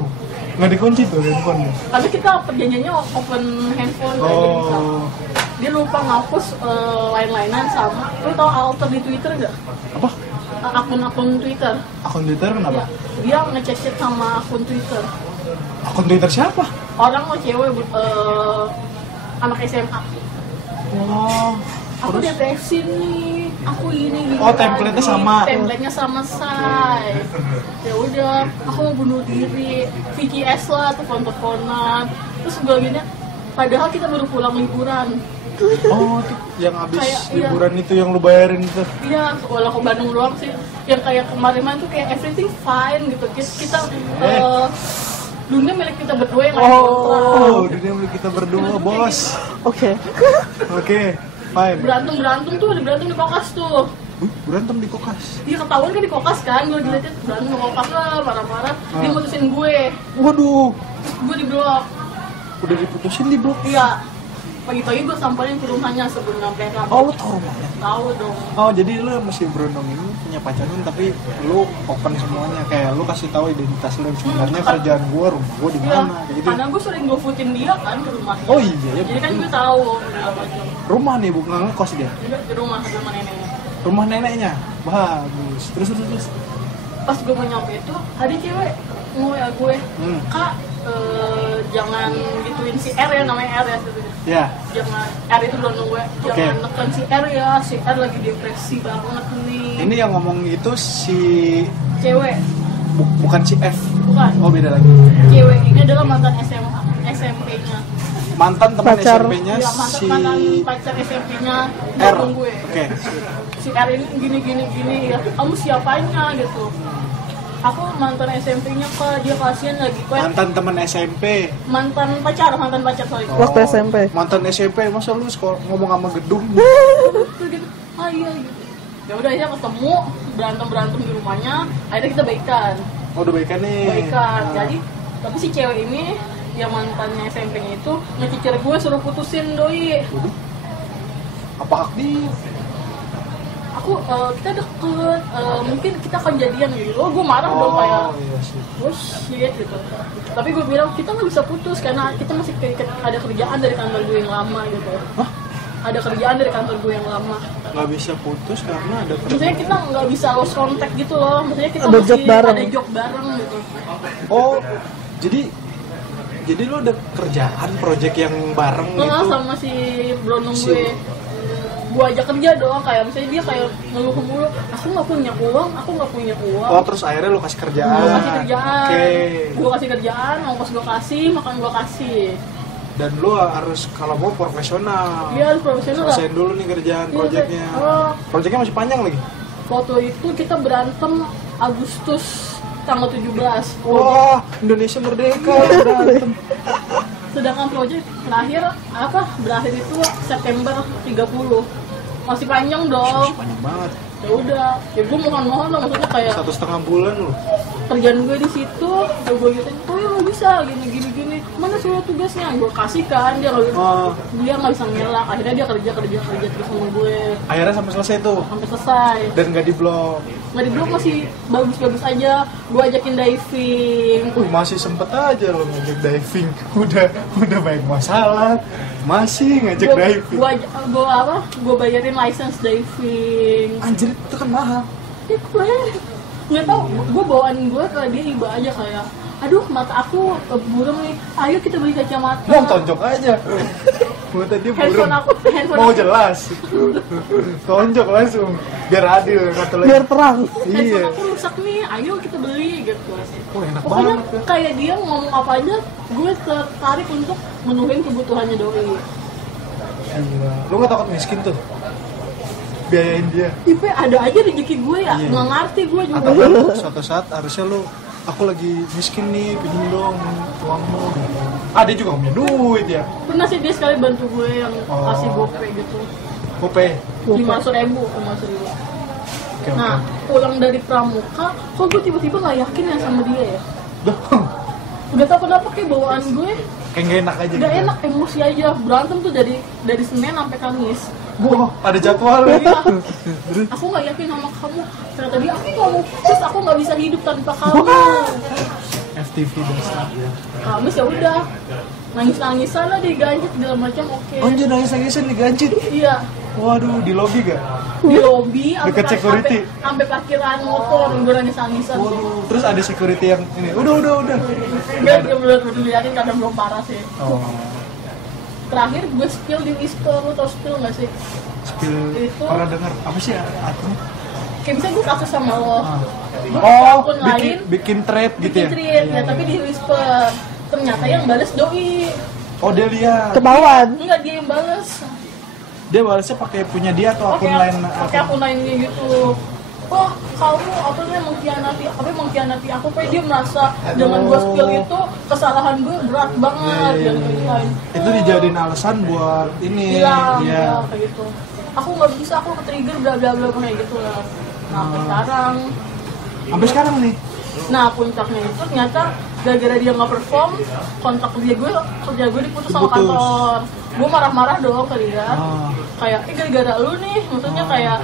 nggak dikunci tuh handphonenya. Karena kita perjanjiannya open handphone kayak gitu. Dia lupa ngapus lain-lainan sama. Lu tau alter di Twitter nggak? Apa? Akun-akun Twitter. Akun Twitter kenapa? Ya, dia ngecek sama akun Twitter. Akun Twitter siapa? Orang mau cewek anak SMA. Wah. Aku deteksi nih, aku ini Oh, template-nya sama. Template-nya sama say. Ya udah, aku mau bunuh diri. VCS lah, telepon-teleponan. Terus gue gini, padahal kita baru pulang liburan. Oh, itu yang habis Kayak, liburan itu yang lu bayarin itu. Iya, walau ke Bandung doang sih. Yang kayak kemarin tuh kayak everything fine gitu. Kita dunia milik kita berdua yang Oh, dunia milik kita berdua, bos. Oke. Oke, fine. Berantem tuh, ada berantem di kokas tuh. Berantem di kokas. Dia ketahuan kan di kokas kan, gue diliatin berantem di kokas lah, marah-marah. Dia mutusin gue. Waduh, Gue di blok. udah diputusin di blok. Iya. Pagi-pagi gue samperin ke rumahnya sebelum nyampe kantor. Oh, lu tau rumahnya? Tahu dong. Oh, jadi lu masih Brondong ini punya pacaran tapi lu open semuanya, kayak lu kasih tahu identitas lu sebenarnya kerjaan gua, rumah gua di Iya. mana kayak gitu. Karena gue sering gofoodin dia kan ke rumahnya. Oh iya, ya. Jadi kan gue tahu. Rumah nih bukan ngekos dia. Juga di rumah neneknya. Rumah neneknya. Bagus. Terus. Pas gue mau nyampe itu, ada cewek ya gue. Kak, jangan gituin si R ya, namanya R ya. Ya. Jangan, R itu Brondong gue. Jangan neken si R ya, si R lagi depresi banget nih. Ini yang ngomong itu si Cewek. bukan si F. Bukan. Oh, beda lagi. Cewek ini adalah mantan SMA, SMP-nya. Mantan teman Pacar. SMP-nya Ya, si mantan pacar SMP-nya R. Brondong gue. Oke. Si R ini gini ya, kamu siapanya gitu. Aku mantan SMP-nya kak, dia kasihan lagi kok. Mantan teman SMP. Mantan pacar sorry. Waktu SMP. Mantan SMP, masa lu ngomong sama gedung? Terus gitu, iya gitu. Ya udah akhirnya ketemu, berantem di rumahnya, akhirnya kita baikan. Oh, udah baikan nih. Baikan. Jadi, tapi si cewek ini yang mantannya SMP-nya itu ngecicir gue suruh putusin doi. Waduh. Apa hak dia? Kita deket, mungkin kita akan jadian gitu. Oh, gue marah dong kayak, Iya sih. oh shit gitu. Tapi gue bilang kita nggak bisa putus karena kita masih ada kerjaan dari kantor gue yang lama gitu. Hah? Ada kerjaan dari kantor gue yang lama. Nggak bisa putus karena ada Maksudnya kita nggak bisa lost contact gitu loh. Maksudnya kita Ada masih job bareng. ada job bareng gitu. Oh, jadi lu ada kerjaan project yang bareng gitu? Sama si Brondong Si- gue. Gue ajak kerja doang, kayak misalnya dia kayak ngeluh mulu, aku nggak punya uang. Oh, terus akhirnya lu kasih kerjaan. Gue kasih kerjaan, Oke. gue kasih kerjaan, ongkos gue kasih, makan gue kasih. Dan lu harus kalau mau profesional. Dia harus profesional lah. Selesaiin dulu nih kerjaan Iya, projectnya. oh. Projectnya masih panjang lagi. Foto itu kita berantem Agustus tanggal 17. Wah, Indonesia merdeka berantem. Sedangkan proyek berakhir itu September 30. Masih panjang dong. Masih panjang banget. Ya udah, ya gue mohon lah, maksudnya kayak 1,5 bulan lu. kerjaan gue di situ, ya gue gitu, oh ya lo bisa gini, mana surat tugasnya, gue kasih kan, dia nggak bisa ngelak, akhirnya dia kerja terus sama gue, Akhirnya sampai selesai tuh. sampai selesai. Dan nggak diblok. Nggak di blog, masih bagus aja, gue ajakin diving. Masih sempet aja lo ngajak diving. Udah banyak masalah. Masih ngajak diving. Gue bayarin license diving. Anjir, itu kan mahal. Ya gue nggak tau, gue bawaan gue ke dia iba aja kayak, aduh mata aku burem nih, ayo kita beli kacamata. Mau tonjok aja. Mata dia burem. Handphone Mau aku. jelas. Tonjok langsung. Biar adil kata lagi. Biar terang. Iya. Handphone aku rusak nih, ayo kita beli gitu. Oh, enak Pokoknya banget. Ya. kayak dia ngomong apa aja, gue tertarik untuk menuhin kebutuhannya doi. Gila. Lu gak takut miskin tuh? biayain dia. Ipe ada aja rezeki gue ya, nggak ngerti gue juga. Atau kan suatu saat harusnya lu, aku lagi miskin nih, pinjam dong uangmu. Dia juga punya duit ya. Pernah sih dia sekali bantu gue yang kasih GoPay gitu. GoPay? 500.000. Nah, pulang dari Pramuka, kok gue tiba-tiba nggak yakin ya sama dia ya? Udah tau kenapa kayak bawaan gue kayak gak enak aja. Gak enak, emosi aja. Berantem tuh dari Senin sampai Kamis. Wah, ada jadwal ya. Aku nggak yakin sama kamu. Ternyata dia aku nggak mau putus, aku nggak bisa hidup tanpa kamu. FTV dasar. Kamis ya udah nangis-nangisan lah diganjit segala macam. Oke. Anjir, nangis-nangisan diganjit. Iya. Waduh, di lobi gak? Di lobi, dekat security. Sampai parkiran motor gue nangis-nangisan. Waduh, terus ada security yang ini. Udah. Enggak, dia belum dilihatin kadang belum parah sih. Terakhir gue spill di Whisper, lo tau spill gak sih? Spill itu pernah dengar apa sih artinya? Kayak misalnya gue kasus sama lo, bikin thread gitu ya? Bikin thread, ya tapi di Whisper. Ternyata yang bales doi. Oh, dia lihat. Kebawaan? Enggak, dia yang bales. Dia balasnya pakai punya dia atau akun lain? Pakai akun lainnya gitu. Wah, kamu apa namanya mengkhianati aku, kayak dia merasa dengan gue spill itu kesalahan gue berat banget dan lain-lain. Itu dijadiin alasan buat ini. Iya, kayak gitu. Aku nggak bisa, aku ke-trigger bla bla bla kayak gitu lah. Nah, sampai sekarang nih. Nah, puncaknya itu ternyata gara-gara dia nggak perform, kontrak kerja gue diputus sama kantor. Gue marah-marah dong ke dia. Kayak, gara-gara lu nih, maksudnya kayak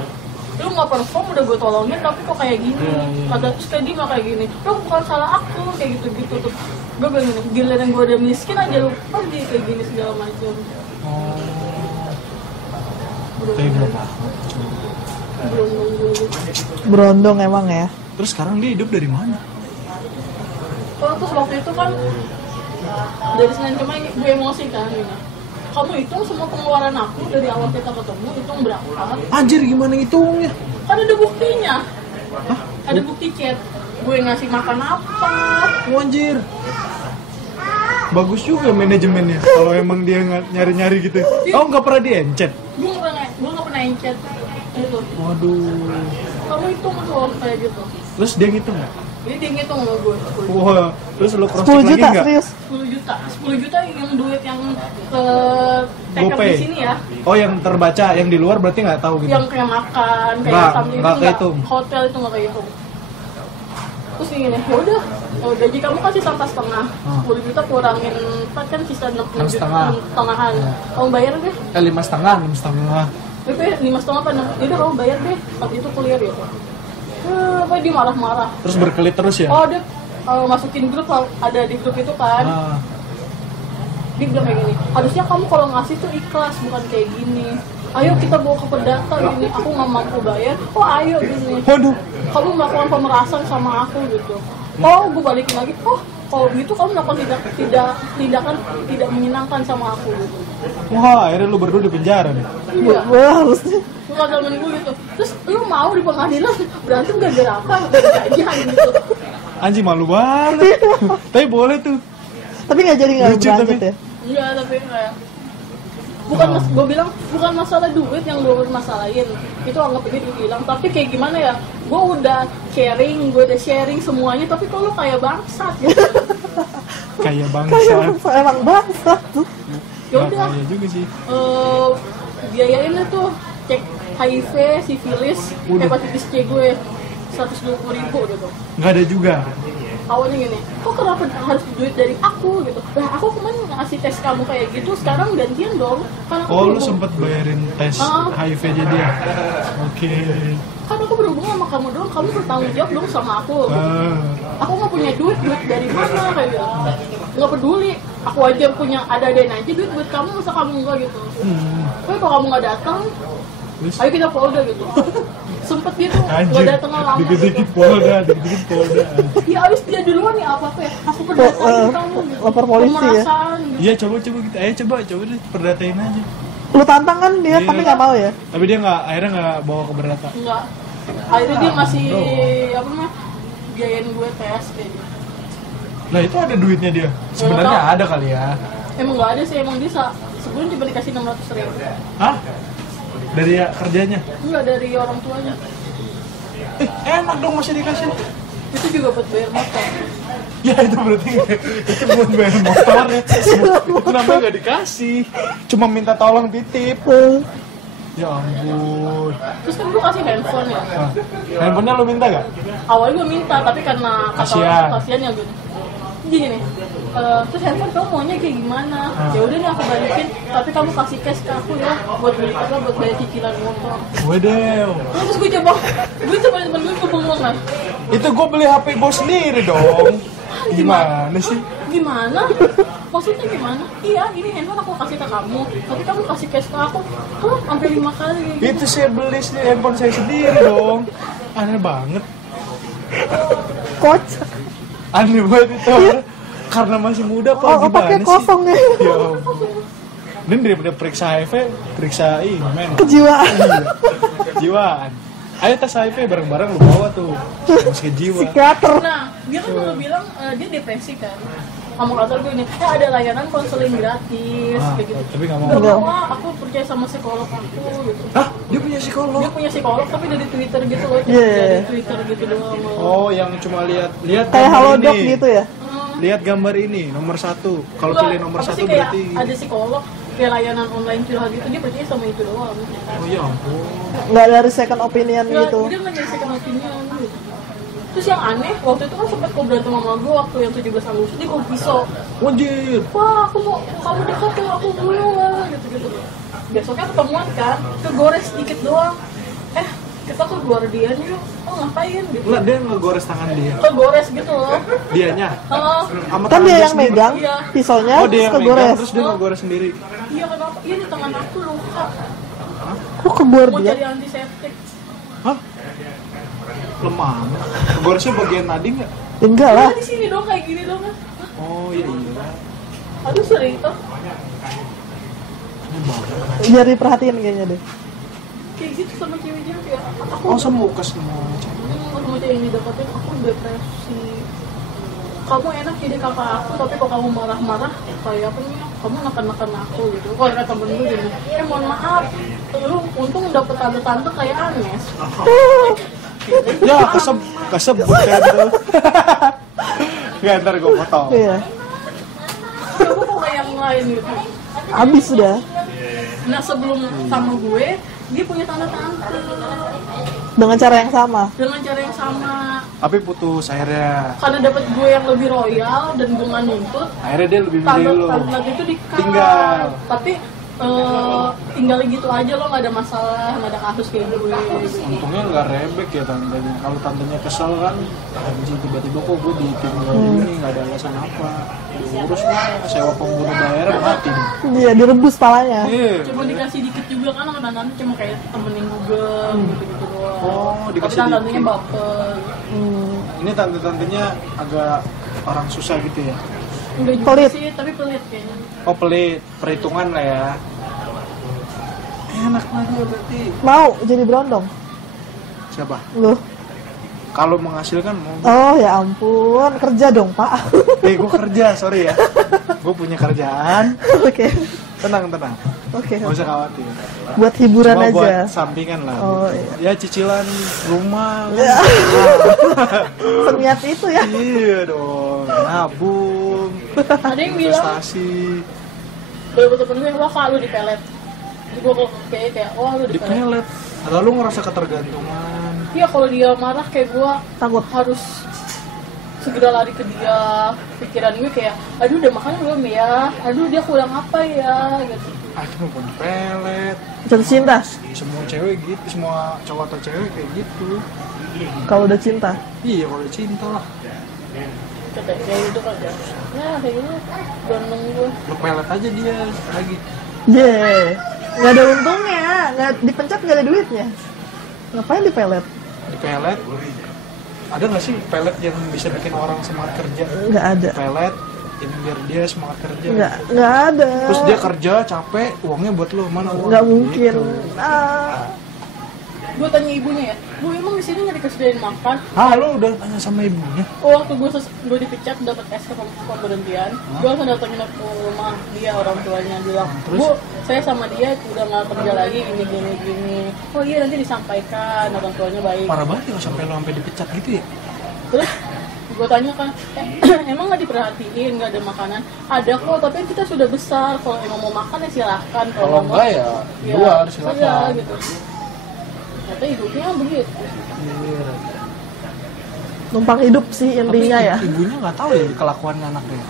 lu nggak perform udah gue tolongin tapi kok kayak gini. Kata terus kayak dia mah kayak gini. Lu bukan salah aku kayak gitu-gitu tuh. Gue bilang gini, giliran gue udah miskin aja lu pergi kayak gini segala macam. Berondong emang ya. Terus sekarang dia hidup dari mana? Terus waktu itu kan dari Senin kemarin gue emosi kan gitu. Kamu hitung semua pengeluaran aku dari awal kita ketemu, hitung berapa? Anjir, gimana ngitungnya? Kan ada buktinya. Hah? Ada bukti chat. Gue ngasih makan apa? Anjir. Bagus juga manajemennya. Kalau emang dia nyari-nyari gitu. Oh, nggak pernah di-encet? Gue nggak pernah encet. Gitu. Waduh. Kamu hitung tuh kayak gitu. Terus dia ngitung nggak? Jadi dia ngitung sama gue. Wah, terus lo cross check lagi nggak? 10 juta yang duit yang ke take up di sini ya. Oh, yang terbaca, yang di luar berarti nggak tahu gitu? Yang kayak makan, kayak something nggak kehitung. Hotel itu nggak kehitung. Terus gini, ya udah gaji kamu kasih sampah setengah, 10 juta kurangin 4 kan sisa 60 juta setengahan. Kamu bayar deh? 5,5. Tapi 5,5 apa? Yaudah kamu bayar deh, tapi itu clear ya. Apa dia marah-marah? Terus berkelit terus ya? Oh dia masukin grup, ada di grup itu kan. Dia bilang kayak gini, harusnya kamu kalau ngasih tuh ikhlas, bukan kayak gini. Ayo kita bawa ke perdata gini, aku nggak mampu bayar. Oh ayo gini. Waduh. Kamu melakukan pemerasan sama aku gitu. Oh gue balikin lagi. Oh kalau gitu kamu melakukan tindakan tidak menyenangkan sama aku gitu. Wah, akhirnya lu berdua di penjara nih. Iya. Wah, harusnya. Lu nggak sama gue gitu. Terus lu mau di pengadilan berantem gara-gara apa? Gajian gitu. Anjing, malu banget. Tapi boleh tuh. Tapi nggak jadi nggak berlanjut ya? Iya, tapi kayak gue bilang bukan masalah duit yang gue bermasalahin, itu anggap aja duit hilang. Tapi kayak gimana ya, gue udah caring, gue udah sharing semuanya, tapi kalau kayak bangsat gitu. Kayak bangsat. Emang bangsat tuh. Ya udah. Iya juga sih. Biayain tuh cek HIV, sifilis, hepatitis C gue 120.000 gitu. Nggak ada juga. Awalnya gini, kok kenapa harus duit dari aku gitu? Nah aku kemarin ngasih tes kamu kayak gitu, sekarang gantian dong. Kan aku lu sempet bayarin tes HIV-nya dia? Oke. Kan aku berhubungan sama kamu dong, kamu bertanggung jawab dong sama aku. Aku nggak punya duit dari mana kayak gitu. Nggak peduli, aku aja punya ada-adain aja duit buat kamu, masa kamu enggak gitu. Tapi kalau kamu nggak datang, ayo kita Polda gitu. Sempet gitu, nggak datang lama. Dikit-dikit Polda. Ya abis dia duluan nih apa-apa ya, aku perdatain kamu gitu. Lapor polisi ya? Iya coba gitu, coba deh perdatain aja. Lu tantang kan dia, tapi nggak mau ya? Tapi dia akhirnya nggak bawa ke perdata. Enggak, akhirnya dia masih apa namanya biayain gue tes kayak gitu. Nah itu ada duitnya dia? Sebenarnya ada kali ya? Emang nggak ada sih, emang dia sebulan cuma dikasih 600.000. Hah? Dari ya, kerjanya? Enggak, dari orang tuanya. Enak dong masih dikasih. Itu juga buat bayar motor. Ya itu berarti itu buat bayar motor ya. Itu namanya nggak dikasih, cuma minta tolong titip. Ya ampun. Terus kan gue kasih handphone ya. Nah, handphonenya lu minta gak? Awalnya gue minta, tapi karena Kasian. kasihan ya gue. Gini nih, terus handphone kamu maunya kayak gimana? Ya udah nih aku balikin, tapi kamu kasih cash ke aku ya buat beli apa, buat bayar cicilan motor. Waduh. Terus gue coba temen gue bengong kan. Itu gue beli HP gue sendiri dong. Gimana sih? Gimana? Maksudnya gimana? Iya, ini handphone aku kasih ke kamu, tapi kamu kasih cash ke aku. Hah, sampai 5 kali. Itu saya beli handphone saya sendiri dong. Aneh banget. Kocak. Aneh banget itu. Karena masih muda kok Oh, gimana pakai sih? kosong ya. Ya ampun. Dan daripada periksa HIV, periksa ini men. Kejiwaan. Kejiwaan. Ayo tes HIV bareng-bareng lu bawa tuh. Masih kejiwa. Psikiater. Nah, dia kan selalu bilang dia depresi kan. Kamu kata gue ini, ada layanan konseling gratis, kayak gitu. Tapi nggak mau. Gak mau, aku percaya sama psikolog aku gitu. Hah? Dia punya psikolog? Dia punya psikolog tapi dari Twitter gitu loh, Yeah. dari Twitter gitu doang. Oh, yang cuma lihat Kayak gambar halodoc ini. gitu ya. Lihat gambar ini nomor 1. Kalau Enggak, pilih nomor apa 1 sih, kayak berarti. ada psikolog, kayak layanan online curhat gitu, dia percaya sama itu doang. Oh ya ampun. Nggak dari second opinion Ya, gitu. dia nggak nyari second opinion gitu. Terus yang aneh, waktu itu kan sempet gue berantem sama gue waktu yang 17 Agustus, dia gue pisau. Wajir. Wah, aku mau kamu dekat ke aku dulu lah, gitu-gitu. Besoknya ketemuan kan, kegores dikit doang. Kita ke Guardian yuk, oh ngapain gitu. Enggak, dia ngegores tangan dia. Kegores gitu loh. Dianya. Heeh. Kan dia yang sendiri. megang Iya. pisaunya, Oh, dia yang megang kegores. terus dia ngegores sendiri. Iya kenapa? Iya di tangan aku luka. Kok kegor Mau dia? cari antiseptik. Hah? Lemah. Ngegoresnya bagian nadi enggak? Enggak lah. Di sini dong kayak gini dong kan. Oh iya iya. Aduh sering tuh. Biar diperhatiin kayaknya deh. Kayak gitu sama cewek-cewek ya. Aku Oh semuka semua. sama cewek yang didapetin aku depresi. Kamu enak jadi kakak aku, tapi kok kamu marah-marah kayak apa nih? Kamu neken-neken aku gitu. Kalau kata temen gue gini, mohon maaf, lu untung dapet tante-tante kayak Anes. Ya kesebut kan tuh. Nggak, ntar gue potong. Iya. Coba kok kayak yang lain gitu. Abis sudah. Nah sebelum sama gue, dia punya tante-tante Dengan cara yang sama. dengan cara yang sama. Tapi putus akhirnya. Karena dapet gue yang lebih royal dan gue nggak nuntut, Akhirnya dia lebih milih lu. tante itu di-cut. Tinggal. Tapi tinggal gitu aja lo, nggak ada masalah, nggak ada kasus kayak gue. Untungnya nggak rebek ya tantenya. Kalau tantenya kesel kan, habis itu tiba-tiba kok gue ditinggal ini nggak ada alasan apa. Urus lah, sewa pengguna bayaran mati. Dia direbus palanya. Iya. Cuma dikasih dikit juga kan, karena tante cuma kayak temenin juga gitu-gitu doang. Oh, Tapi dikasih tante-tantenya dikit. baper. Ini tante-tantenya agak orang susah gitu ya. Enggak juga Pelit. sih, tapi pelit kayaknya. Oh pelit, perhitungan lah ya. Enak banget berarti. Mau jadi berondong? Siapa? Loh. Kalau menghasilkan mau. Oh ya ampun, kerja dong pak. Gue kerja, sorry ya. Gue punya kerjaan. Oke. Tenang. Oke. Gak usah khawatir. Buat hiburan Cuma aja. buat sampingan lah. Oh, gitu. Ya cicilan rumah. Ya. Seniat itu ya. Iya dong. Nabung. Ada yang bilang, Investasi. beberapa temen gue, wah kak lu dipelet. Jadi gue kok kayak, wah lu Di dipelet. pelet. Atau lu ngerasa ketergantungan. Iya kalau dia marah kayak gue Takut. harus segera lari ke dia. Pikiran gue kayak, aduh udah makan belum ya? Aduh dia kurang apa ya? Gitu. Aduh mau di pelet. Jatuh cinta. Semua cewek gitu, semua cowok atau cewek kayak gitu. Kalau udah cinta. Iya kalau udah cinta lah. Kayak gitu kan ya. Ya kayak gitu, ganteng gue. Lu pelet aja dia lagi. Nggak ada untungnya, nggak dipencet nggak ada duitnya. Ngapain di pelet? Di pelet. Ada nggak sih pelet yang bisa bikin orang semangat kerja? Nggak ada. Pelet yang biar dia semangat kerja. Nggak ada. Terus dia kerja capek, uangnya buat lu mana uang? Nggak mungkin. Gitu. Ah, gue tanya ibunya ya, bu emang di sini nggak disediain makan? Lo udah tanya sama ibunya? Waktu gue dipecat dapat SK pemberhentian, gue langsung datangin ke rumah dia, orang tuanya bilang, bu saya sama dia udah nggak kerja lagi gini. Oh iya nanti disampaikan, orang tuanya baik. Parah banget ya sampai lo sampai dipecat gitu ya? Terus gue tanya kan, emang nggak diperhatiin, nggak ada makanan? Ada kok, tapi kita sudah besar, kalau emang mau makan ya silahkan. Kalau enggak ya luar silahkan. Gitu. Ternyata hidupnya begitu. Numpang hidup sih intinya ya. Ibunya nggak tahu ya kelakuan anaknya.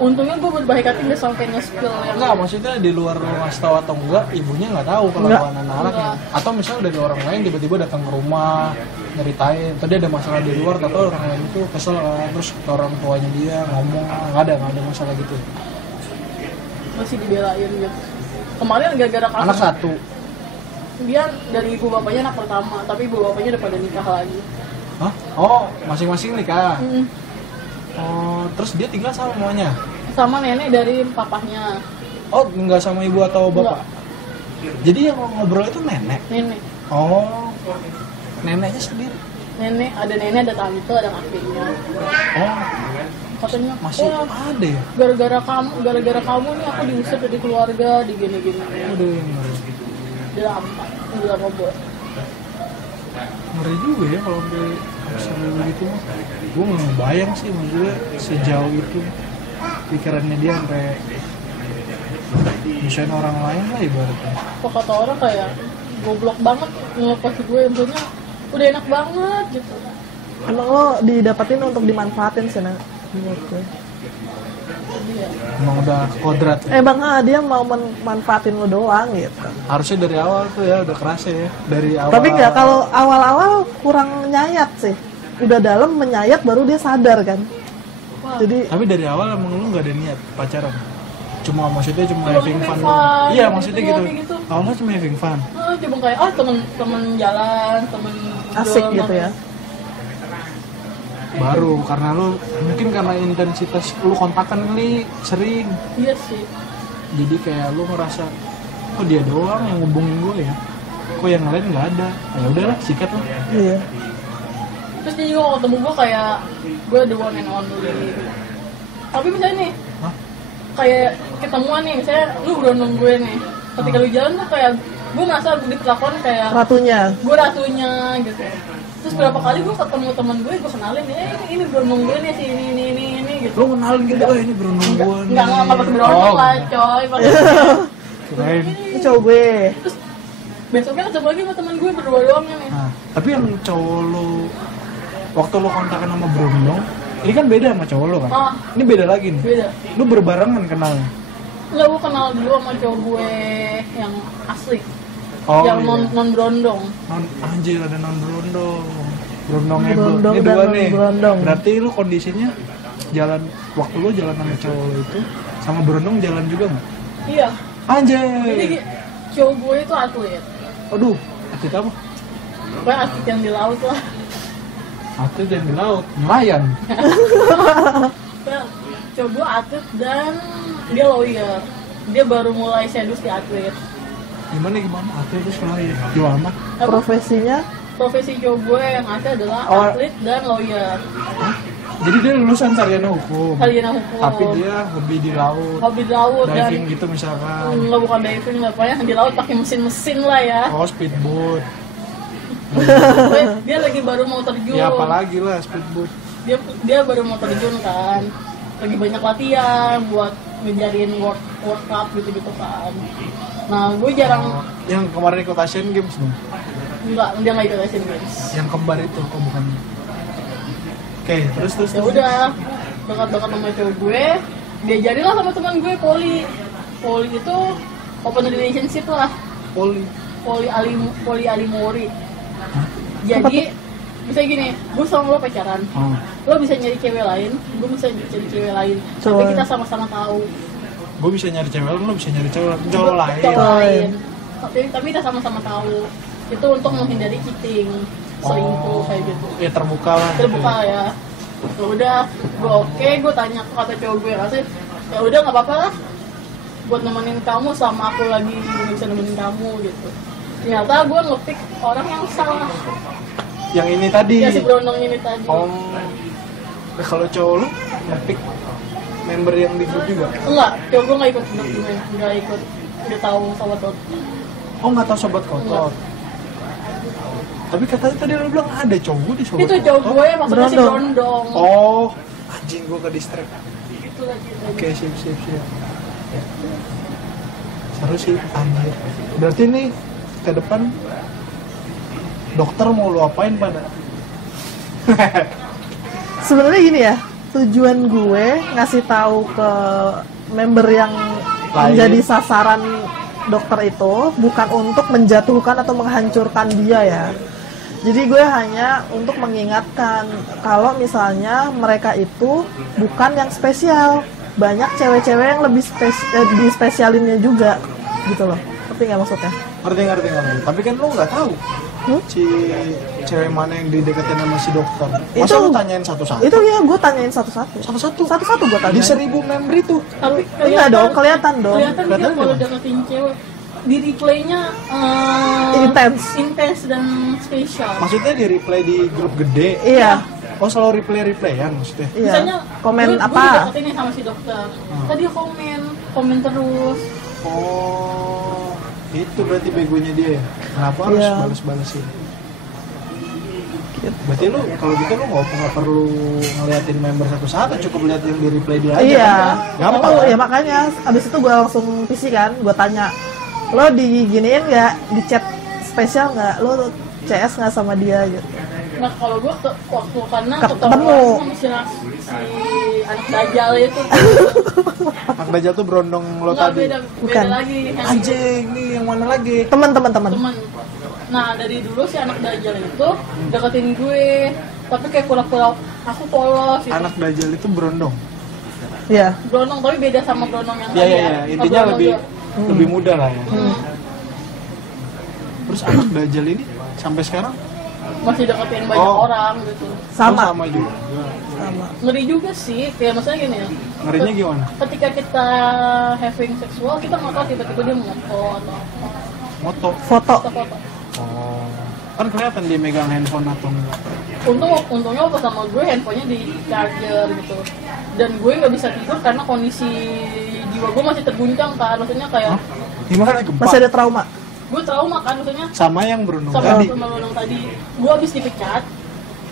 Untungnya gue berbaik hati nggak sampai nge-spill yang enggak, maksudnya di luar lu ngasih tahu atau enggak, ibunya nggak tahu kelakuan anak-anaknya. Atau misalnya dari orang lain tiba-tiba datang ke rumah nyeritain tadi ada masalah di luar, tapi orang lain itu kesel terus ke orang tuanya dia ngomong nggak ada masalah gitu. masih dibelain gitu. Kemarin gara-gara kasus Anak satu. dia dari ibu bapaknya anak pertama, tapi ibu bapaknya udah pada nikah lagi. Hah? Oh, masing-masing nikah. Mm. Oh, terus dia tinggal sama mamanya? Sama nenek dari papahnya. Oh, nggak sama ibu atau bapak? Enggak. Jadi yang ngobrol itu nenek? Nenek. Oh, neneknya sendiri? Nenek, ada tante, ada kakeknya. Oh, Katanya, masih oh, ada ya? gara-gara kamu nih aku diusir dari keluarga, di gini-gini. Aduh, Udah lama buat. ngeri juga ya kalau sampai begitu mah. Gue nggak ngebayang sih maksudnya sejauh itu pikirannya dia sampai misalnya orang lain lah ibaratnya. Kok kata orang kayak goblok banget ngelepas gue, maksudnya udah enak banget gitu. Emang lo didapetin untuk dimanfaatin sih, Nak, menurut gue. Iya. Emang udah kodrat ya? Bang, dia mau manfaatin lo doang gitu. Harusnya dari awal tuh ya udah kerasa ya dari awal. Tapi enggak, kalau awal-awal kurang nyayat sih. Udah dalam menyayat baru dia sadar kan. Wah. Jadi Tapi dari awal emang lu nggak ada niat pacaran? Cuma maksudnya cuma Cuma having fun having doang? fun, Iya gitu, maksudnya gitu, gitu. gitu. Awalnya cuma having fun. Cuma kayak temen jalan, temen asik jalan, gitu ya. Baru karena lu mungkin karena intensitas lu kontakan kali sering. Iya sih. Jadi kayak lu ngerasa kok dia doang yang ngubungin gue ya. Kok yang lain nggak ada. Ya udahlah sikat lah. Iya. Terus dia juga kalau ketemu gue kayak gue the one and only. Tapi misalnya nih, Hah? kayak ketemuan nih, misalnya lu berondong gue nih. Ketika lu jalan tuh kayak gue merasa diperlakukan kayak Ratunya. gue ratunya gitu. Terus berapa kali gue ketemu teman gue kenalin, ini berondong gue nih si ini gitu. Lu kenalin gitu, oh ini berondong gue nih. Enggak pakai berondong lah coy. Kirain. Ini cowok gue. Terus besoknya ketemu lagi sama teman gue berdua doang nih. Nah, tapi yang cowok lu waktu lu kontakan sama berondong, ini kan beda sama cowok lu kan? Ah. Ini beda lagi nih. Beda. Lu berbarengan kenalnya? Enggak, gue kenal dulu sama cowok gue yang asli. Oh, yang iya. non berondong. Anjir ada non berondong. Berondongnya Berondong ini dan dua nih. non-berondong. Berarti lu kondisinya jalan waktu lu jalan sama cowok lu itu sama berondong jalan juga nggak? Iya. Anjir. Jadi cowok gue itu atlet. Aduh, atlet apa? Pokoknya atlet yang di laut lah. Atlet yang di laut, nelayan. Pokoknya cowok gue atlet dan dia lawyer. Dia baru mulai serius di atlet. Gimana atlet itu nelayan? Jauh amat. Profesinya Profesi cowok gue yang ada adalah atlet dan lawyer. Jadi dia lulusan sarjana hukum. Sarjana hukum. Tapi dia hobi di laut. Hobi di laut Diving dan gitu misalkan. nggak bukan diving lah, pokoknya di laut pakai mesin-mesin lah ya. Oh, speedboat. Pokoknya dia lagi baru mau terjun. Ya apalagi lah speedboat. Dia baru mau terjun kan, lagi banyak latihan buat ngejarin World Cup gitu kan. Nah gue jarang Yang kemarin ikut Asian Games nih. dia nggak ikut Asian Games. Yang kembar itu, oh bukan. Oke, terus. Ya udah dekat-dekat sama cowok gue, diajarin lah sama teman gue poli itu open relationship lah, poli alimori. Jadi bisa gini, gue sama lo pacaran, lo bisa nyari cewek lain, gue bisa nyari cewek lain, tapi kita sama-sama tahu. Gue bisa nyari cewek, lo bisa nyari cowok lain. Tapi kita sama-sama tahu. Itu untuk menghindari cheating, selingkuh kayak gitu. Ya terbuka lah. Terbuka ya. Ya udah, gue tanya kata cowok gue kasih, ya udah nggak apa-apa lah, buat nemenin kamu selama aku lagi nggak bisa nemenin kamu gitu. ternyata gue ngepick orang yang salah. Yang ini tadi. Ya si berondong ini tadi. Nah, kalau cowok lu ngepick member yang di grup juga? Enggak, cowok gue nggak ikut dokumen, nggak ikut. Udah tahu sobat kotor. Oh, nggak tahu sobat kotor. Tapi katanya tadi lu bilang ada cowok di sobat itu kotor. cowok gue maksudnya si berondong. Oh, anjing gue ke distract. Itu lagi. Oke, siap. Seru sih, anjir. Berarti nih ke depan dokter mau lu apain pada? Sebenarnya gini ya, tujuan gue ngasih tahu ke member yang menjadi sasaran dokter itu bukan untuk menjatuhkan atau menghancurkan dia ya. Jadi gue hanya untuk mengingatkan kalau misalnya mereka itu bukan yang spesial. Banyak cewek-cewek yang lebih dispesialinnya juga gitu loh. Ngerti nggak maksudnya? Ngerti. Tapi kan lu nggak tahu si cewek mana yang dideketin sama si dokter. Masa lu tanyain satu-satu? Itu ya gue tanyain satu-satu. Satu-satu gue tanyain. Di 1000 member itu. Tapi enggak dong, kelihatan dong. Kelihatan dia kalau deketin cewek di replaynya intens dan spesial. Maksudnya di replay di grup gede? Iya. Oh, selalu replayan maksudnya? Iya. Misalnya komen gue apa? deketin nih sama si dokter. Tadi komen terus. Oh, itu berarti begonya dia ya? Kenapa harus balas-balasin? Berarti lu kalau gitu lu nggak perlu ngeliatin member satu-satu, cukup lihat yang di replay dia aja. Iya. Gampang. Ya makanya abis itu gue langsung PC kan, gue tanya, lo diginiin nggak, di chat spesial nggak, lo CS nggak sama dia gitu. Nah kalau gue waktu karena ketemu si anak dajal itu. Anak dajal tuh berondong lo tadi. Bukan. Beda lagi. Anjing nih yang mana lagi? Teman. Nah dari dulu si anak dajal itu deketin gue, tapi kayak pura-pura aku polos. Gitu. Anak dajal itu berondong. Iya. Berondong tapi beda sama berondong yang Iya tadi iya. Intinya lebih muda lah ya. Terus anak dajal ini sampai sekarang masih deketin banyak orang gitu. Sama juga. Ngeri juga sih, kayak maksudnya gini ya. Ngerinya gimana? Ketika kita having seksual, kita nggak tahu tiba-tiba dia moto atau apa. foto. Oh, kan kelihatan dia megang handphone atau enggak? Untungnya pas sama gue handphonenya di charger gitu. Dan gue nggak bisa tidur karena kondisi jiwa gue masih terguncang kan, maksudnya kayak. Gimana gempa? Masih ada trauma. Gue trauma kan maksudnya. Sama yang berondong Sama tadi. berondong tadi. Gue habis dipecat.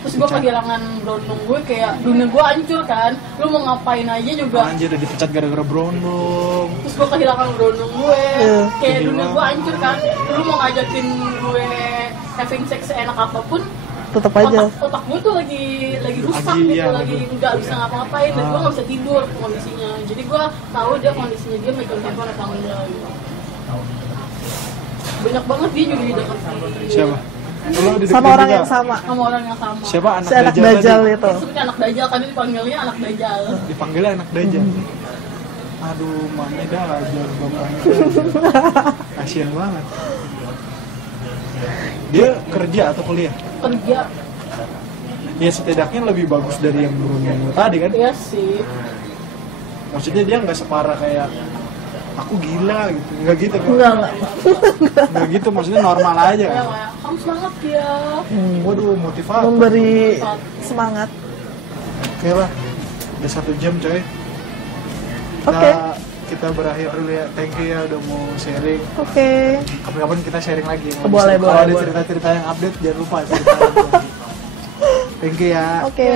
Terus gue kehilangan berondong gue, kayak dunia gue hancur kan. Lu mau ngapain aja juga. Anjir udah dipecat gara-gara berondong. Terus gue kehilangan berondong gue. Kayak dunia gue hancur kan. Lu mau ngajakin gue having sex seenak apapun, tetap aja. Otak gue tuh lagi rusak gitu, lagi nggak bisa ngapa-ngapain, dan gue nggak bisa tidur kondisinya. Jadi gue tahu dia kondisinya dia megang handphone atau enggak gitu. Banyak banget dia juga dideketin. Siapa? Sama orang yang sama. Sama orang yang sama. Siapa anak anak dajal itu? Seperti anak dajal kan, dipanggilnya anak dajal. Dipanggilnya anak dajal. Aduh, maknya dajal bapaknya. Kasian banget. Dia kerja atau kuliah? Kerja. Ya setidaknya lebih bagus dari yang berondong tadi kan? Iya sih. Maksudnya dia nggak separah kayak aku gila gitu, nggak gitu kan? Nggak gitu, maksudnya normal aja kan? Ya, kamu semangat ya. Waduh, motivator. Memberi semangat. Oke lah, udah 1 jam coy. Oke. Kita berakhir dulu ya. Thank you ya udah mau sharing. Oke. Kapan-kapan kita sharing lagi. Boleh. Kalau ada cerita-cerita yang update jangan lupa cerita lagi. Thank you ya. Oke.